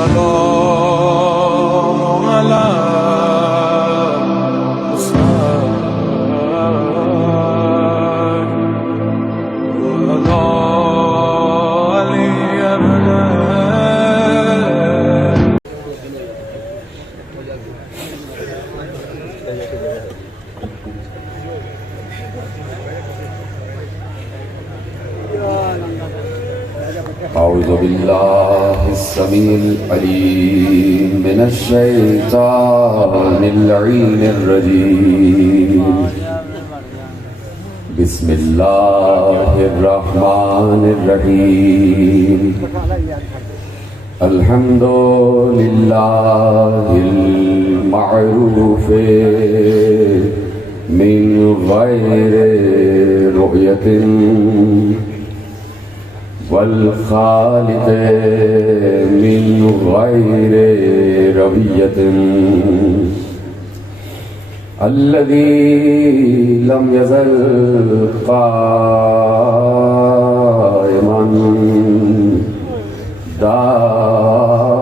السلام على أعوذ بالله السميع العليم من الشيطان اللعين الرجيم بسم الله الرحمن الرحيم الحمد لله المعروف من غير رؤية والخالق من غير ربية الذي لم يزل قائما دائما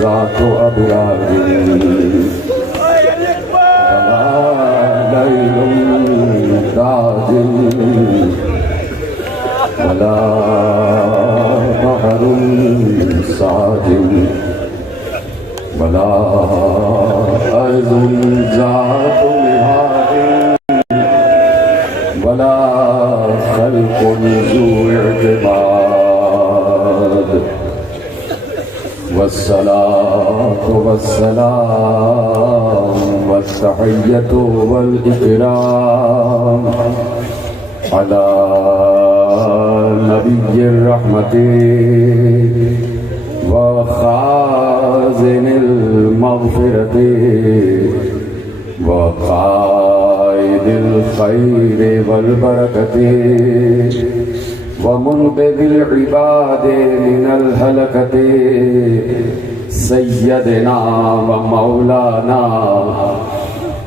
ذات أبيار ولا ليل داج ولا بحر ساج ولا أرض ذات مهاد ولا خلق ذو اعتماد والصلاة والسلام والتحية والإكرام على نبي الرحمة وخازن المغفرة وقائد الخير والبركة ومنقذ العباد من الهلكة سيدنا ومولانا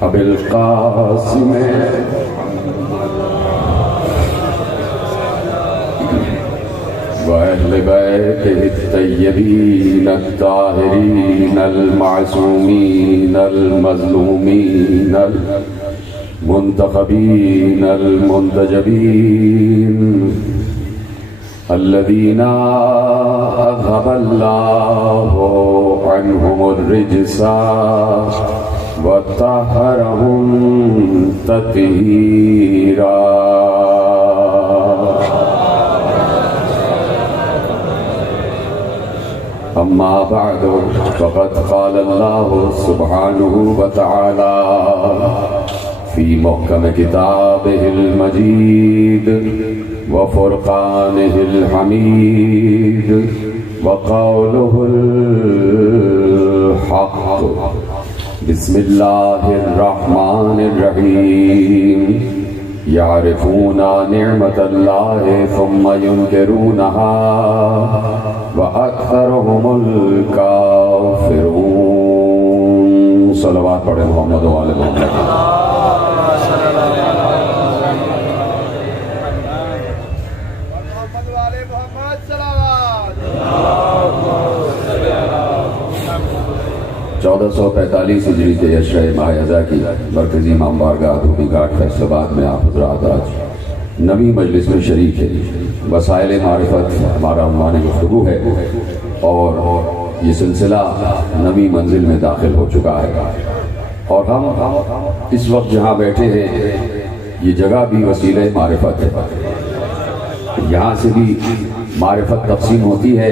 أبي القاسم وأهل بيته الطيبين الطاهرين المعصومين المظلومين المنتخبين المنتجبين الذين أذهب الله عنهم الرجس وطهرهم تطهيرا أما بعد فقد قال الله سبحانه وتعالى في محكم كتابه المجيد وفرقانه الحميد وقوله الحق بسم الله الرحمن الرحيم يعرفون نعمة الله ثم ينكرونها وأكثرهم الكافرون صلوات پڑھیں محمد و آل محمد چودہ سو 45 ہجری کے عشرہ ماہ اذا کی مرکزی امام بارگاہ دھوبی گھاٹ فیصل آباد میں آپ حضرات آج نویں مجلس میں شریک ہے. وسائل معرفت ہمارا عنوان گفتگو ہے اور یہ سلسلہ نویں منزل میں داخل ہو چکا ہے اور ہم اس وقت جہاں بیٹھے ہیں یہ جگہ بھی وسیلہ معرفت ہے. یہاں سے بھی معرفت تقسیم ہوتی ہے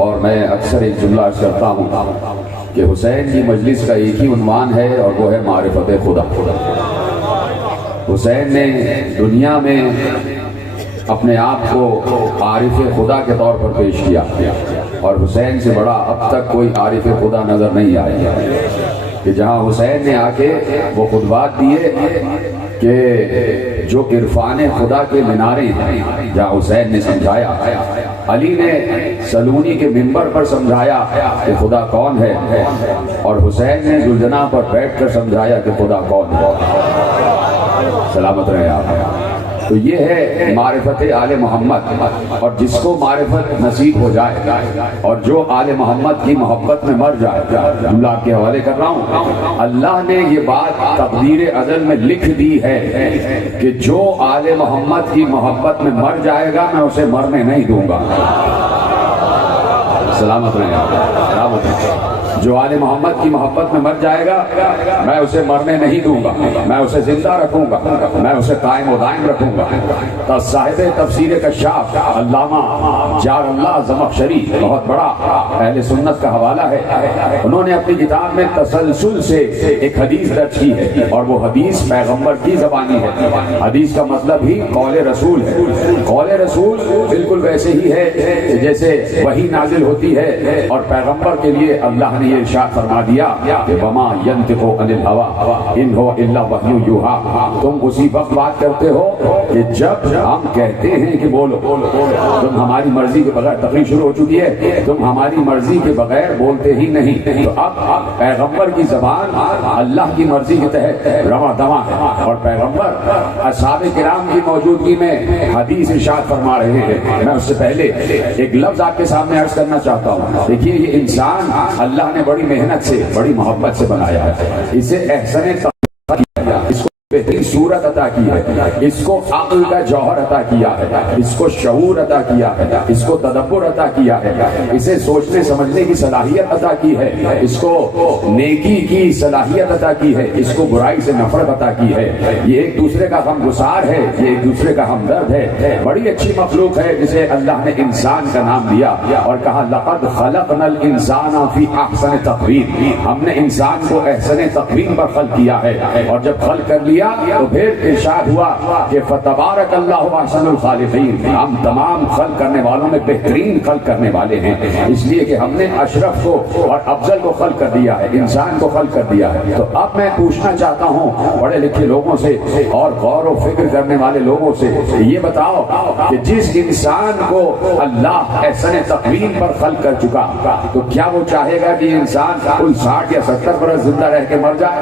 اور میں اکثر ایک جملہ عرض کرتا ہوں کہ حسین کی مجلس کا ایک ہی عنوان ہے اور وہ ہے معرفت خدا. حسین نے دنیا میں اپنے آپ کو عارف خدا کے طور پر پیش کیا اور حسین سے بڑا اب تک کوئی عارف خدا نظر نہیں آیا کہ جہاں حسین نے آ کے وہ خطبات دیے کہ جو عرفان خدا کے مینارے ہیں، جہاں حسین نے سمجھایا، علی نے سلونی کے منبر پر سمجھایا کہ خدا کون ہے، اور حسین نے ذوالجناح پر بیٹھ کر سمجھایا کہ خدا کون ہے۔ سلامت رہے آپ۔ تو یہ ہے معرفت آل محمد، اور جس کو معرفت نصیب ہو جائے اور جو آل محمد کی محبت میں مر جائے، اللہ آپ کے حوالے کر رہا ہوں، اللہ نے یہ بات تقدیر ازل میں لکھ دی ہے کہ جو آل محمد کی محبت میں مر جائے گا میں اسے مرنے نہیں دوں گا۔ سلامت رہیں آپ، سلامت رہیں۔ جو آل محمد کی محبت میں مر جائے گا میں اسے مرنے نہیں دوں گا، میں اسے زندہ رکھوں گا، میں اسے قائم و دائم رکھوں گا۔ تو صاحب تفسیر کشاف علامہ جار اللہ زمخشری، بہت بڑا اہل سنت کا حوالہ ہے، انہوں نے اپنی کتاب میں تسلسل سے ایک حدیث درج کی ہے، اور وہ حدیث پیغمبر کی زبانی ہے۔ حدیث کا مطلب ہی قول رسول ہے۔ قول رسول بالکل ویسے ہی ہے جیسے وحی نازل ہوتی ہے، اور پیغمبر کے لیے اللہ نے یہ ارشاد فرما دیا کہ وما ينطق عن الهوى ان هو الا وحی یوحی۔ تم اسی وقت بات کرتے ہو کہ جب ہم کہتے ہیں کہ بولو، تم ہماری مرضی کے بغیر، تقریر شروع ہو چکی ہے، تم ہماری مرضی کے بغیر بولتے ہی نہیں۔ تو اب پیغمبر کی زبان اللہ کی مرضی کے تحت رواں دواں ہے، اور پیغمبر اصحاب کرام کی موجودگی میں حدیث ارشاد فرما رہے ہیں۔ میں اس سے پہلے ایک لفظ آپ کے سامنے عرض کرنا چاہتا ہوں۔ دیکھیے، یہ انسان اللہ نے بڑی محنت سے، بڑی محبت سے بنایا ہے، اسے احسن تخلیق کیا، اس کو بہترین صورت عطا کی ہے، اس کو عقل کا جوہر عطا کیا ہے، اس کو شعور عطا کیا ہے، اس کو تدبر عطا کیا ہے، اسے سوچنے سمجھنے کی صلاحیت عطا کی ہے، اس کو نیکی کی صلاحیت عطا کی ہے، اس کو برائی سے نفرت عطا کی ہے۔ یہ ایک دوسرے کا غمگسار ہے، یہ ایک دوسرے کا ہمدرد ہے، بڑی اچھی مخلوق ہے جسے اللہ نے انسان کا نام دیا اور کہا لقد خلقنا الانسان فی احسن تقویم۔ ہم نے انسان کو احسن تقویم پر خلق کیا ہے، اور جب خلق کر لیا تو پھر ارشاد ہوا کہ فتبارک اللہ احسن الخالقین، ہم تمام خلق کرنے والوں میں بہترین خلق کرنے والے ہیں، اس لیے کہ ہم نے اشرف کو اور افضل کو خلق کر دیا ہے، انسان کو خلق کر دیا ہے۔ تو اب میں پوچھنا چاہتا ہوں پڑھے لکھے لوگوں سے اور غور و فکر کرنے والے لوگوں سے، یہ بتاؤ کہ جس انسان کو اللہ احسن تقویم پر خلق کر چکا تو کیا وہ چاہے گا کہ انسان کل 60 یا 70 برس زندہ رہ کے مر جائے؟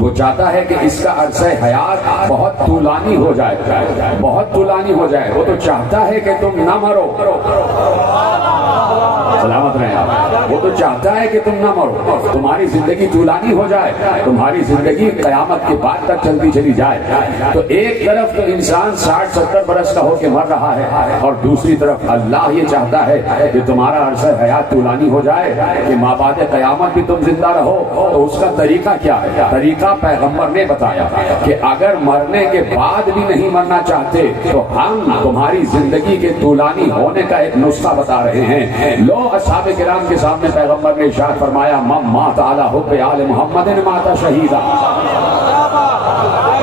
وہ چاہتا ہے کہ اس کا عرصہ حیات بہت طولانی ہو جائے، بہت طولانی ہو جائے۔ وہ تو چاہتا ہے کہ تم نہ مرو، سلامت رہیں آپ۔ وہ تو چاہتا ہے کہ تم نہ مرو، تمہاری زندگی طولانی ہو جائے، تمہاری زندگی قیامت کے بعد تک چلتی چلی جائے۔ تو ایک طرف تو انسان 60-70 برس کا ہو کے مر رہا ہے، اور دوسری طرف اللہ یہ چاہتا ہے کہ تمہارا عرصہ حیات طولانی ہو جائے، کہ مابعد قیامت بھی تم زندہ رہو۔ تو اس کا طریقہ کیا ہے؟ طریقہ پیغمبر نے بتایا کہ اگر مرنے کے بعد بھی نہیں مرنا چاہتے تو ہم تمہاری زندگی کے طولانی ہونے کا ایک نسخہ بتا رہے ہیں۔ لو اصحاب کرام کے سامنے پیغمبر نے ارشاد فرمایا من مات علی حب آل محمد مات شہیدا۔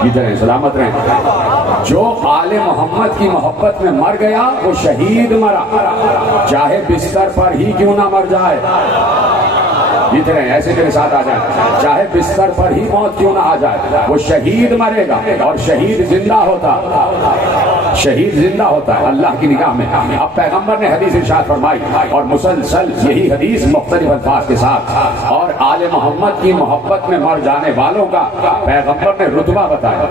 ادھر سلامت رہیں، جو آل محمد کی محبت میں مر گیا وہ شہید مرا، چاہے بستر پر ہی کیوں نہ مر جائے۔ ادھر ایسے میرے ساتھ آ جائیں، چاہے بستر پر ہی موت کیوں نہ آ جائے، وہ شہید مرے گا، اور شہید زندہ ہوتا، شہید زندہ ہوتا ہے اللہ کی نگاہ میں۔ اب پیغمبر نے حدیث ارشاد فرمائی، اور مسلسل یہی حدیث مختلف الفاظ کے ساتھ، اور آل محمد کی محبت میں مر جانے والوں کا پیغمبر نے رتبہ بتایا۔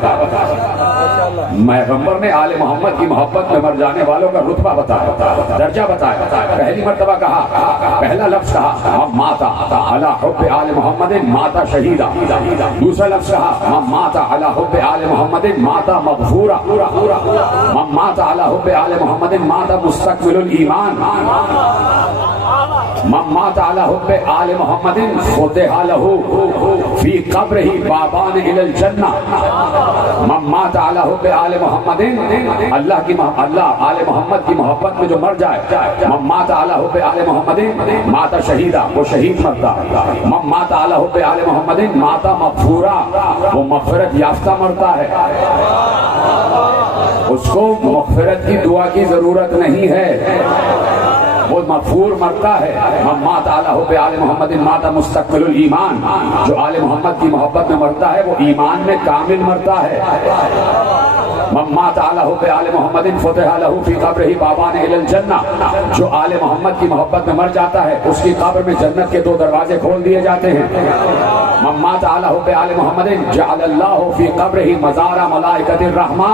پیغمبر نے آل محمد کی محبت میں مر جانے والوں کا رتبہ بتایا، درجہ بتایا۔ پہلی مرتبہ کہا، پہلا لفظ کہا ماتا علی حب آل محمد ماتا شہیدا، دوسرا لفظ کہا من مات علی حب آل محمد ماتا مغفورا، من مات علی حب آل محمد ماتا مستقبل الایمان، من مات علی حب آل محمد فتح له فی قبرہ بابان الی الجنہ، من مات علی حب آل محمد، اللہ آل محمد کی محبت میں جو مر جائے، من مات علی حب آل محمد ماتا شہیدا، وہ شہید مرتا، من مات علی حب آل محمد ماتا مغفورا، وہ مغفرت یافتہ مرتا ہے، اس کو مغفرت کی دعا کی ضرورت نہیں ہے، وہ مغفور مرتا ہے. من مات علی حب آل محمد مات مستکمل الایمان. جو آل محمد کی محبت میں مرتا ہے وہ ایمان میں کامل مرتا ہے. من مات علی حب آل محمد فتح له فی قبرہ بابان الی الجنہ. جو آل محمد کی محبت میں مر جاتا ہے اس کی قبر میں جنت کے 2 دروازے کھول دیے جاتے ہیں. من مات علی حب آل محمد جعل اللہ فی قبرہ مزار ملائکۃ الرحمہ.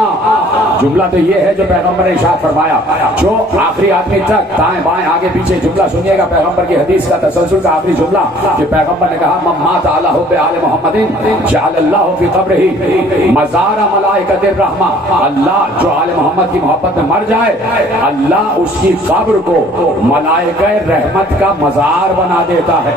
جملہ تو یہ ہے جو پیغمبر نے ارشاد فرمایا. جو آخری آدمی تک دائیں بائیں آگے پیچھے جملہ سنیے گا پیغمبر کی حدیث کا تسلسل کا آخری جملہ کہ پیغمبر نے کہا من مات علی حب آل محمد جعل اللہ فی قبرہ مزار ملائکۃ الرحمہ. اللہ جو آل محمد کی محبت میں مر جائے اللہ اس کی قبر کو ملائکہ رحمت کا مزار بنا دیتا ہے.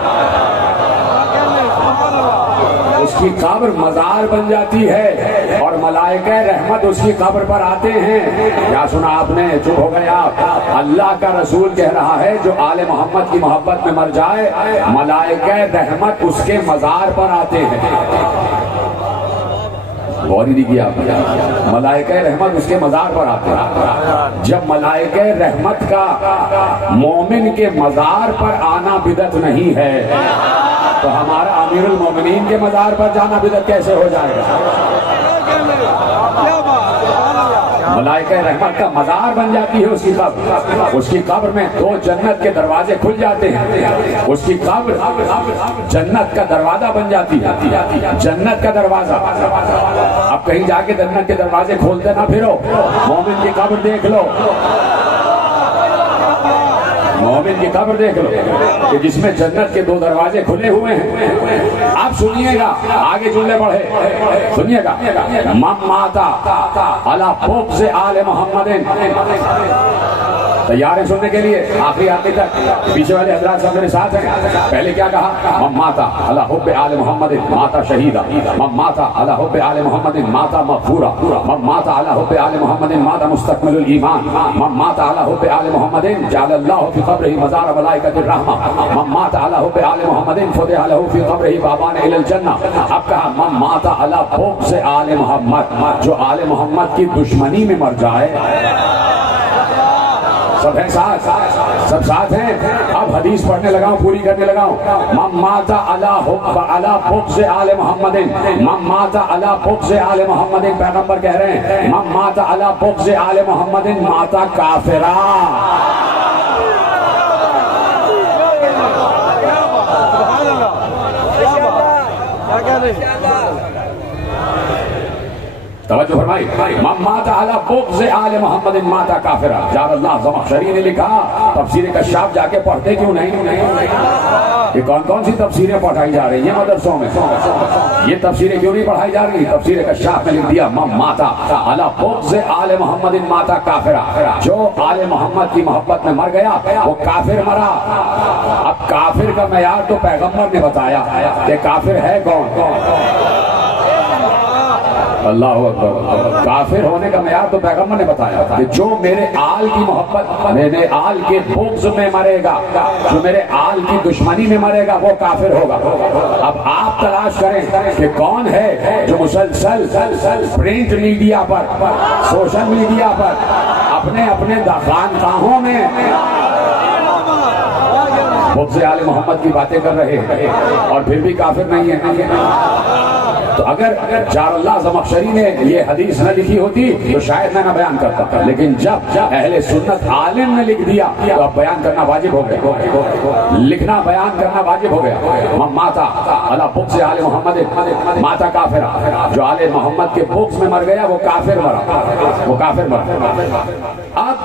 اس کی قبر مزار بن جاتی ہے اور ملائکہ رحمت اس کی قبر پر آتے ہیں. کیا سنا آپ نے؟ چپ ہو گئے آپ. اللہ کا رسول کہہ رہا ہے جو آل محمد کی محبت میں مر جائے ملائکہ رحمت اس کے مزار پر آتے ہیں. غور ہی نہیں کیا آپ نے؟ ملائکہ رحمت اس کے مزار پر آتے ہیں. جب ملائکہ رحمت کا مومن کے مزار پر آنا بدعت نہیں ہے تو ہمارا امیر المومنین کے مزار پر جانا بدعت کیسے ہو جائے گا؟ ملائکہ رحمت کا مزار بن جاتی ہے اس کی قبر. اس کی قبر میں 2 جنت کے دروازے کھل جاتے ہیں. اس کی قبر جنت کا دروازہ بن جاتی ہے. جنت کا دروازہ. اب کہیں جا کے جنت کے دروازے کھولتے نہ پھرو. مومن کی قبر دیکھ لو. مومن کی قبر دیکھ لو کہ جس میں جنت کے 2 دروازے کھلے ہوئے ہیں. آپ سنیے گا آگے جملے پڑھے سنیے گا. من ماتا علی بغض آل محمد. تیار ہیں سننے کے لیے آخری آخری تک؟ پیچھے والے حضرات سب میرے ساتھ ہیں. پہلے کیا کہا؟ من ماتا علی حب آل محمد ماتا شہیدا. من ماتا علی حب آل محمد ماتا مغفورا. من ماتا علی حب آل محمد ماتا مستکمل الایمان. من ماتا علی حب آل محمد جعل اللہ فی قبرہ مزار ملائکۃ الرحمہ. من ماتا علی حب آل محمد فتح له فی قبرہ بابان الی الجنہ. اب کہا من ماتا علی بغض آل محمد. جو آل محمد کی دشمنی میں مر جائے. سب ہیں ساتھ؟ سب ساتھ ہیں؟ اب حدیث پڑھنے لگا ہوں پوری کرنے لگا ہوں. من مات علی بغض آل محمد. من مات علی بغض آل محمد. پیغمبر کہہ رہے ہیں من مات علی بغض آل محمد ماتا کافرا. توجہ فرمائی. من مات علی بغض آل محمد ماتا کافرا. جار اللہ زمخشری نے لکھا. تفسیر کشاف جا کے پڑھتے کیوں نہیں؟ یہ کون کون سی تفسیریں پڑھائی جا رہی ہیں مدرسوں میں؟ یہ تفسیریں کیوں نہیں پڑھائی جا رہی؟ تفسیر کشاف میں لکھ دیا من ماتا علی بغض آل محمد ماتا کافرا. جو آل محمد کی محبت میں مر گیا وہ کافر مرا. اب کافر کا معیار تو پیغمبر نے بتایا کہ کافر ہے کون. اللہ اکبر. کافر ہونے کا معیار تو پیغمبر نے بتایا کہ جو میرے آل کی محبت میرے آل کے بغض میں مرے گا جو میرے آل کی دشمنی میں مرے گا وہ کافر ہوگا. اب آپ تلاش کریں کہ کون ہے جو مسلسل پرنٹ میڈیا پر سوشل میڈیا پر اپنے اپنے خانقاہوں میں بغض آل محمد کی باتیں کر رہے ہیں اور پھر بھی کافر نہیں ہے. تو اگر جار اللہ زمخشری نے یہ حدیث نہ لکھی ہوتی تو شاید میں نہ بیان کرتا تھا. لیکن جب اہل سنت عالم نے لکھ دیا تو اب بیان کرنا واجب ہو گیا. لکھنا بیان کرنا واجب ہو گیا. من ماتا علی بغض آل محمد ماتا کافرا. جو آل محمد کے بغض میں مر گیا وہ کافر مرا. وہ کافر مرا. اب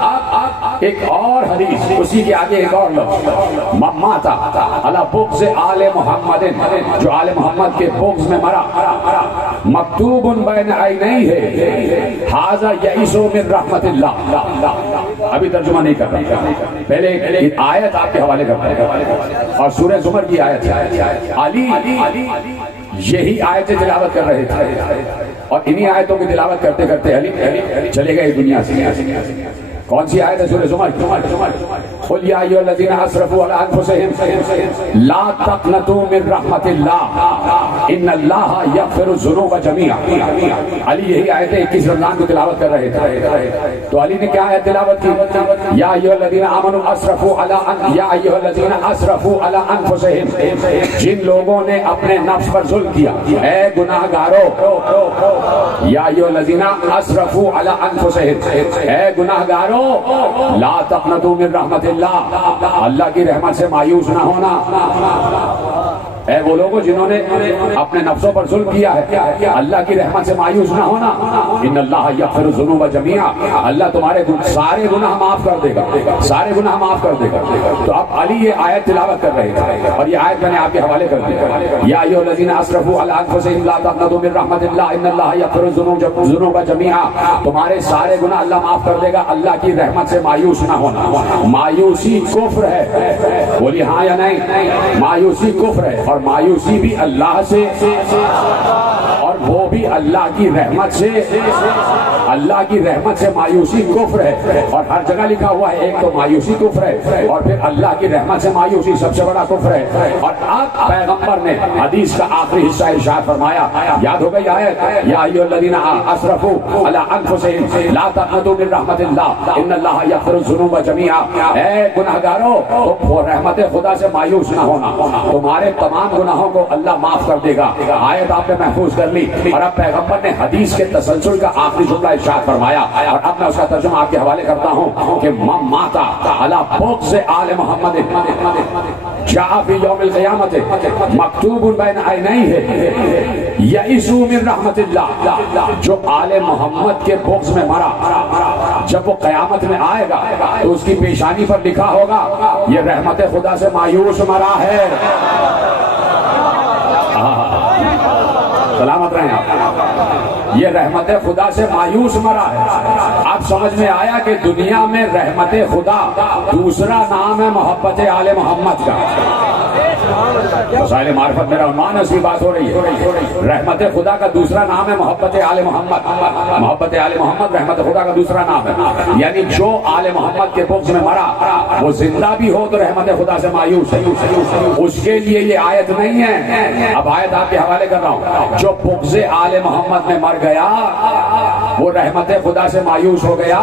ایک اور حدیث اسی کے آگے ایک اور لفظ. من ماتا علی بغض آل محمد. جو آل محمد کے بغض میں مرا مکتوب بین عینیہ ھذا یئس من رحمت اللہ. ابھی ترجمہ نہیں کر رہا. پہلے آیت آپ کے حوالے کرتا ہے اور سورہ زمر کی آیت ہے. علی یہی آیتیں تلاوت کر رہے تھے اور انہی آیتوں کی تلاوت کرتے کرتے علی چلے گئے دنیا سے. کون سی آیت ہے؟ سورہ زمر. قل یا ایھا الذین اسرفوا علی انفسہم لا تقنطوا من رحمت اللہ ان اللہ یغفر الذنوب جميعا. علی یہی آیت 21 رمضان کو تلاوت کر رہے تھے. تو علی نے کیا آیت تلاوت کی؟ یا ایھا الذین آمنوا اسرفوا علی یا ایھا الذین اسرفوا علی انفسہم، جن لوگوں نے اپنے نفس پر ظلم کیا، اے گناہگارو، یا ایھا الذین اسرفوا علی انفسہم، اے گناہگارو لا تقنطوا من رحمت اللہ کی رحمت سے مایوس نہ ہونا. اے وہ لوگوں جنہوں نے اپنے نفسوں پر ظلم کیا ہے، اللہ کی رحمت سے مایوس نہ ہونا. ان اللہ یغفر الذنوب جميعا، اللہ تمہارے سارے گناہ معاف کر دے گا، سارے گناہ معاف کر دے گا. تو اب علی یہ آیت تلاوت کر رہے تھے اور یہ آیت میں نے آپ کے حوالے کر دی. یا ایھا الذین اسرفوا علی انفسہم لا تقنطوا من رحمت اللہ ان اللہ یغفر الذنوب جميعا، تمہارے سارے گناہ اللہ معاف کر دے گا، اللہ کی رحمت سے مایوس نہ ہونا. مایوسی کفر ہے، بولی ہاں یا نہیں؟ مایوسی کفر ہے، اور مایوسی بھی اللہ سے، اور وہ بھی اللہ کی رحمت سے. اللہ کی رحمت سے مایوسی کفر ہے، اور ہر جگہ لکھا ہوا ہے ایک تو مایوسی کفر ہے، اور پھر اللہ کی رحمت سے مایوسی سب سے بڑا کفر ہے. اور اب پیغمبر نے حدیث کا آخری حصہ ارشاد فرمایا، یاد ہو گئی آیت، یا ایھا الذین اسرفوا علی انفسہم لا تقنطوا من رحمت اللہ ان اللہ یغفر الذنوب جميعا. اے گناہگارو تم رحمت خدا سے مایوس نہ ہونا، تمہارے تمام گناہوں کو اللہ معاف کر دے گا. آیت آپ نے محفوظ کر لی، اور اب پیغمبر نے حدیث کے تسلسل کا آخری جملہ ارشاد فرمایا، اور اب میں اس کا ترجمہ آپ کے حوالے کرتا ہوں کہ من مات علی بغض آل محمد جاء فی یوم القیامت مکتوب بین عینیہ یئس من رحمت اللہ. جو آل محمد کے بغض میں مرا، جب وہ قیامت میں آئے گا تو اس کی پیشانی پر لکھا ہوگا یہ رحمت خدا سے مایوس مرا ہے. سلامت رہیں آپ. یہ رحمت خدا سے مایوس مرا ہے. اب سمجھ میں آیا کہ دنیا میں رحمت خدا دوسرا نام ہے محبت آل محمد کا. وسائل معرفت میرا عنوان ہے، اس کی بات ہو رہی ہے. رحمت خدا کا دوسرا نام ہے محبت آل محمد. محبت آل محمد رحمت خدا کا دوسرا نام ہے. یعنی جو آل محمد کے بغض میں مرا وہ زندہ بھی ہو تو رحمت خدا سے مایوس ہے. اس کے لیے یہ آیت نہیں ہے. اب آیت آپ کے حوالے کر رہا ہوں. جو بغض آل محمد میں مر گیا وہ رحمت خدا سے مایوس ہو گیا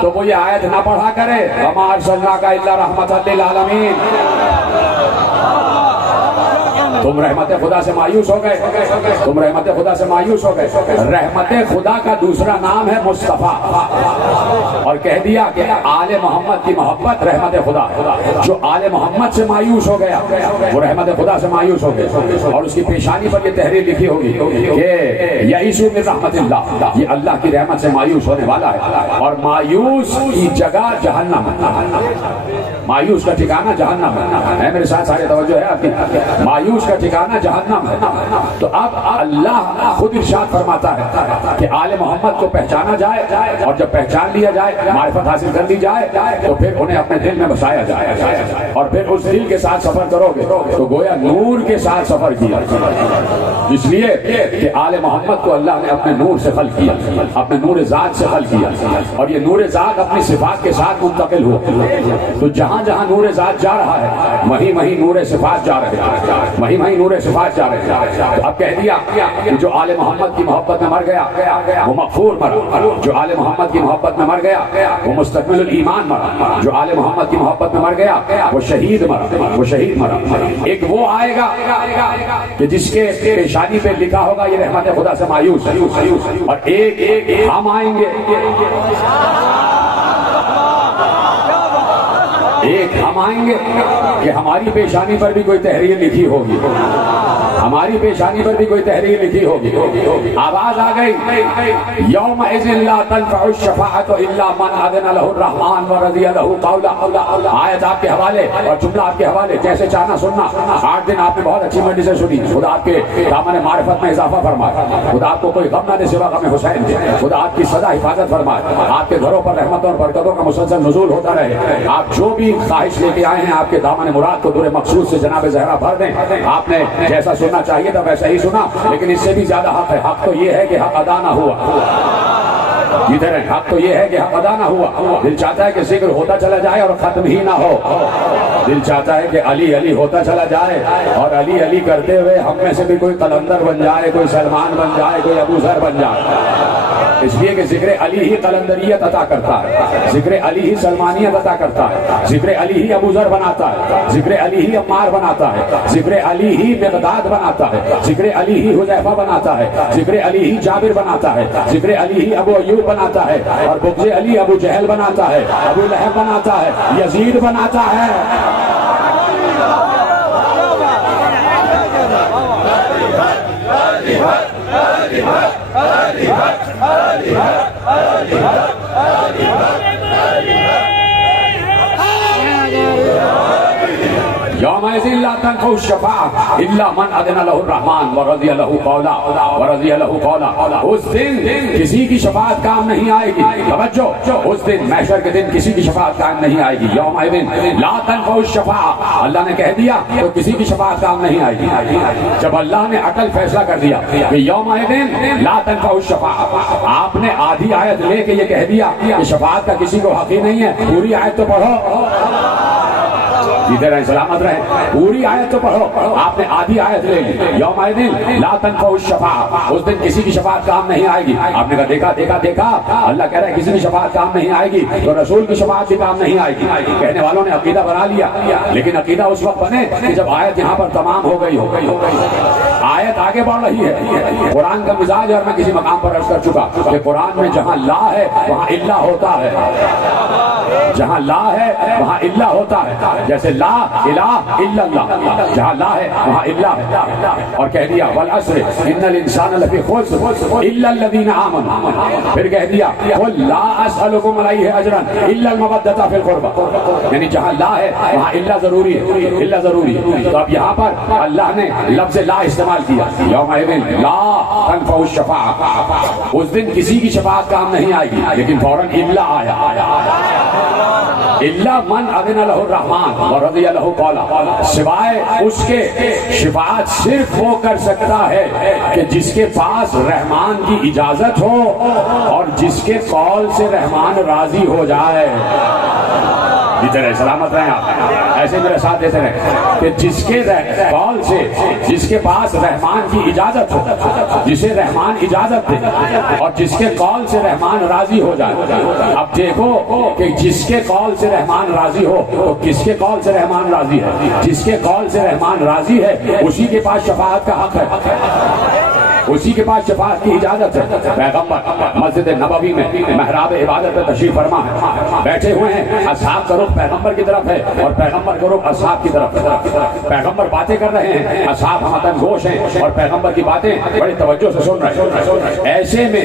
تو وہ یہ آیت نہ پڑھا کرے، وما ارسلناک الا رحمۃ للعالمین. تم رحمت خدا سے مایوس ہو گئے، تم رحمت خدا سے مایوس ہو گئے. رحمت خدا کا دوسرا نام ہے مصطفیٰ، اور کہہ دیا کہ آل محمد کی محبت رحمت خدا. جو آل محمد سے مایوس ہو گیا وہ رحمت خدا سے مایوس ہو گئے. اور اس کی پیشانی پر یہ تحریر لکھی ہوگی کہ یئس من رحمت اللہ، یہ اللہ کی رحمت سے مایوس ہونے والا ہے. اور مایوس کی جگہ جہنم، مایوس کا ٹھکانہ جہنم ہے. میرے ساتھ سارے توجہ ہے آپ کی. مایوس کا ٹھکانہ جہنم ہے. تو اب اللہ خود ارشاد فرماتا ہے کہ آل محمد کو پہچانا جائے، اور جب پہچان لیا جائے، معرفت حاصل کر لی جائے، تو پھر انہیں اپنے دل میں بسایا جائے، اور پھر اس دل کے ساتھ سفر کرو گے تو گویا نور کے ساتھ سفر کیا. اس لیے کہ آل محمد کو اللہ نے اپنے نور سے خلق کیا، اپنے نور ذات سے خلق کیا، اور یہ نور ذات اپنی صفات کے ساتھ منتقل ہوا. تو جہاں جہاں نور ذات جا رہا ہے وہیں وہیں نور صفات جا رہے ہیں، وہیں وہیں نور صفات جا رہے ہیں. اب کہہ دیا کہ جو آل محمد کی محبت میں مر گیا وہ مغفور مرا، جو آل محمد کی محبت میں مر گیا وہ مستقبل الایمان مرا، جو آل محمد کی محبت میں مر گیا وہ شہید مرا، وہ شہید مرا. ایک وہ آئے گا کہ جس کے پیشانی پہ لکھا ہوگا یہ رحمت خدا سے مایوس، اور ایک ہم آئیں گے، ایک ہم آئیں گے کہ ہماری پیشانی پر بھی کوئی تحریر لکھی ہوگی، ہماری پیشانی پر بھی کوئی تحریر لکھی ہوگی. آواز آ گئی، یومئذ لا تنفع الشفاعۃ الا من اذن له الرحمن ورضی له قولا. آیت آپ کے حوالے اور جملہ آپ کے حوالے، جیسے چاہنا سننا. 8 دن آپ نے بہت اچھی منڈی سے سنی. خدا آپ کے دامن معرفت میں اضافہ فرمائے، خدا آپ کو کوئی غم نہ دے سوا غم حسین دے، خدا آپ کی سدا حفاظت فرمائے، آپ کے گھروں پر رحمتوں اور برکتوں کا مسلسل نزول ہوتا رہے. آپ جو بھی خواہش لے کے آئے ہیں آپ کے دامن مراد کو دور مقصود سے جناب زہرا بھر دیں. آپ نے جیسا سننا چاہیے تھا ویسا ہی سنا، لیکن اس سے بھی زیادہ حق ہے. حق تو یہ ہے کہ حق ادا نہ ہوا. جیتے رہیں. حق تو یہ ہے کہ حق ادا نہ ہوا. دل چاہتا ہے کہ ذکر ہوتا چلا جائے اور ختم ہی نہ ہو. دل چاہتا ہے کہ علی علی ہوتا چلا جائے اور علی علی کرتے ہوئے ہم میں سے بھی کوئی قلندر بن جائے, کوئی سلمان بن جائے, کوئی ابو ذر بن جائے. اس لیے کہ ذکر علی ہی قلندریت عطا کرتا ہے, ذکر علی ہی سلمانیت عطا کرتا ہے, ذکر علی ہی ابو ذر بناتا ہے, ذکر علی ہی عمار بناتا ہے, ذکر علی ہی مقداد بناتا ہے, ذکر علی ہی حذیفہ بناتا ہے, ذکر علی ہی جابر بناتا ہے, ذکر علی ہی ابو ایوب بناتا ہے, اور بغض علی ابو جہل بناتا ہے, ابو لہب بناتا ہے, یزید بناتا ہے. یومئذ لا تنفع الشفاعة الا من اذن له الرحمن ورضی له قولا ورضی له قولا. اس دن کسی کی شفاعت کام نہیں آئے گی. توجہ, اس دن محشر کے دن کسی کی شفاعت کام نہیں آئے گی. یومئذ لا تنفع الشفاعة, اللہ نے کہہ دیا تو کسی کی شفاعت کام نہیں آئے گی. جب اللہ نے اٹل فیصلہ کر دیا کہ یومئذ لا تنفع الشفاعة, آپ نے آدھی آیت لے کے یہ کہہ دیا کہ شفاعت کا کسی کو حق ہی نہیں ہے. پوری آیت تو پڑھو, جیتے رہیں سلامت رہیں. پوری آیت تو پڑھو. آپ نے آدھی آیت لے لی. یومئذ لا تنفع الشفاعة, اس دن کسی کی شفاعت کام نہیں آئے گی. آپ نے کہا دیکھا دیکھا دیکھا, اللہ کہہ رہا ہے کسی کی شفاعت کام نہیں آئے گی تو رسول کی شفاعت بھی کام نہیں آئے گی. کہنے والوں نے عقیدہ بنا لیا, لیکن عقیدہ اس وقت بنے کہ جب آیت یہاں پر تمام ہو گئی. آیت آگے بڑھ رہی ہے. قرآن کا مزاج, اور میں کسی مقام پر عرض کر چکا کہ قرآن میں جہاں لا ہے وہاں الا ہوتا ہے, جہاں لا ہے وہاں الا ہوتا ہے. جیسے لا الہ الا اللہ, جہاں لا ہے وہاں الا ہے. اور کہہ دیا والعصر ان الانسان لفی خسر الا الذین آمنوا. پھر کہہ دیا قل لا اسألکم علیہ اجرا الا المودۃ فی القربى, یعنی جہاں لا ہے وہاں الا ضروری ہے, الا ضروری ہے. تو اب یہاں پر اللہ نے لفظ لا استعمال کیا. یومئذ لا تنفع الشفاعة, اس دن کسی کی شفاعت کام نہیں آئے گی, لیکن فوراً الا آیا. الا من اذن له الرحمن ورضی له قولا, سوائے اس کے شفاعت صرف وہ کر سکتا ہے کہ جس کے پاس رحمان کی اجازت ہو اور جس کے قول سے رحمان راضی ہو جائے. جیتے رہے سلامت رہیں آپ, ایسے میرے ساتھ دیتے رہے کہ جس کے قول سے, جس کے پاس رحمان کی اجازت ہو, جسے رحمان اجازت دے اور جس کے قول سے رحمان راضی ہو جائے. اب دیکھو کہ جس کے قول سے رحمان راضی ہو تو کس کے قول سے رحمان راضی ہے؟ جس کے قول سے رحمان راضی ہے اسی کے پاس شفاعت کا حق ہے, اسی کے پاس شفاعت کی اجازت ہے. پیغمبر مسجد نبوی میں محراب عبادت پہ تشریف فرما ہے, بیٹھے ہوئے ہیں. اصحاب کا رخ پیغمبر کی طرف ہے اور پیغمبر کا رخ اصحاب کی طرف ہے. پیغمبر باتیں کر رہے ہیں, اصحاب ہمدن گوش ہیں اور پیغمبر کی باتیں بڑی توجہ سے سن رہے ہیں. ایسے میں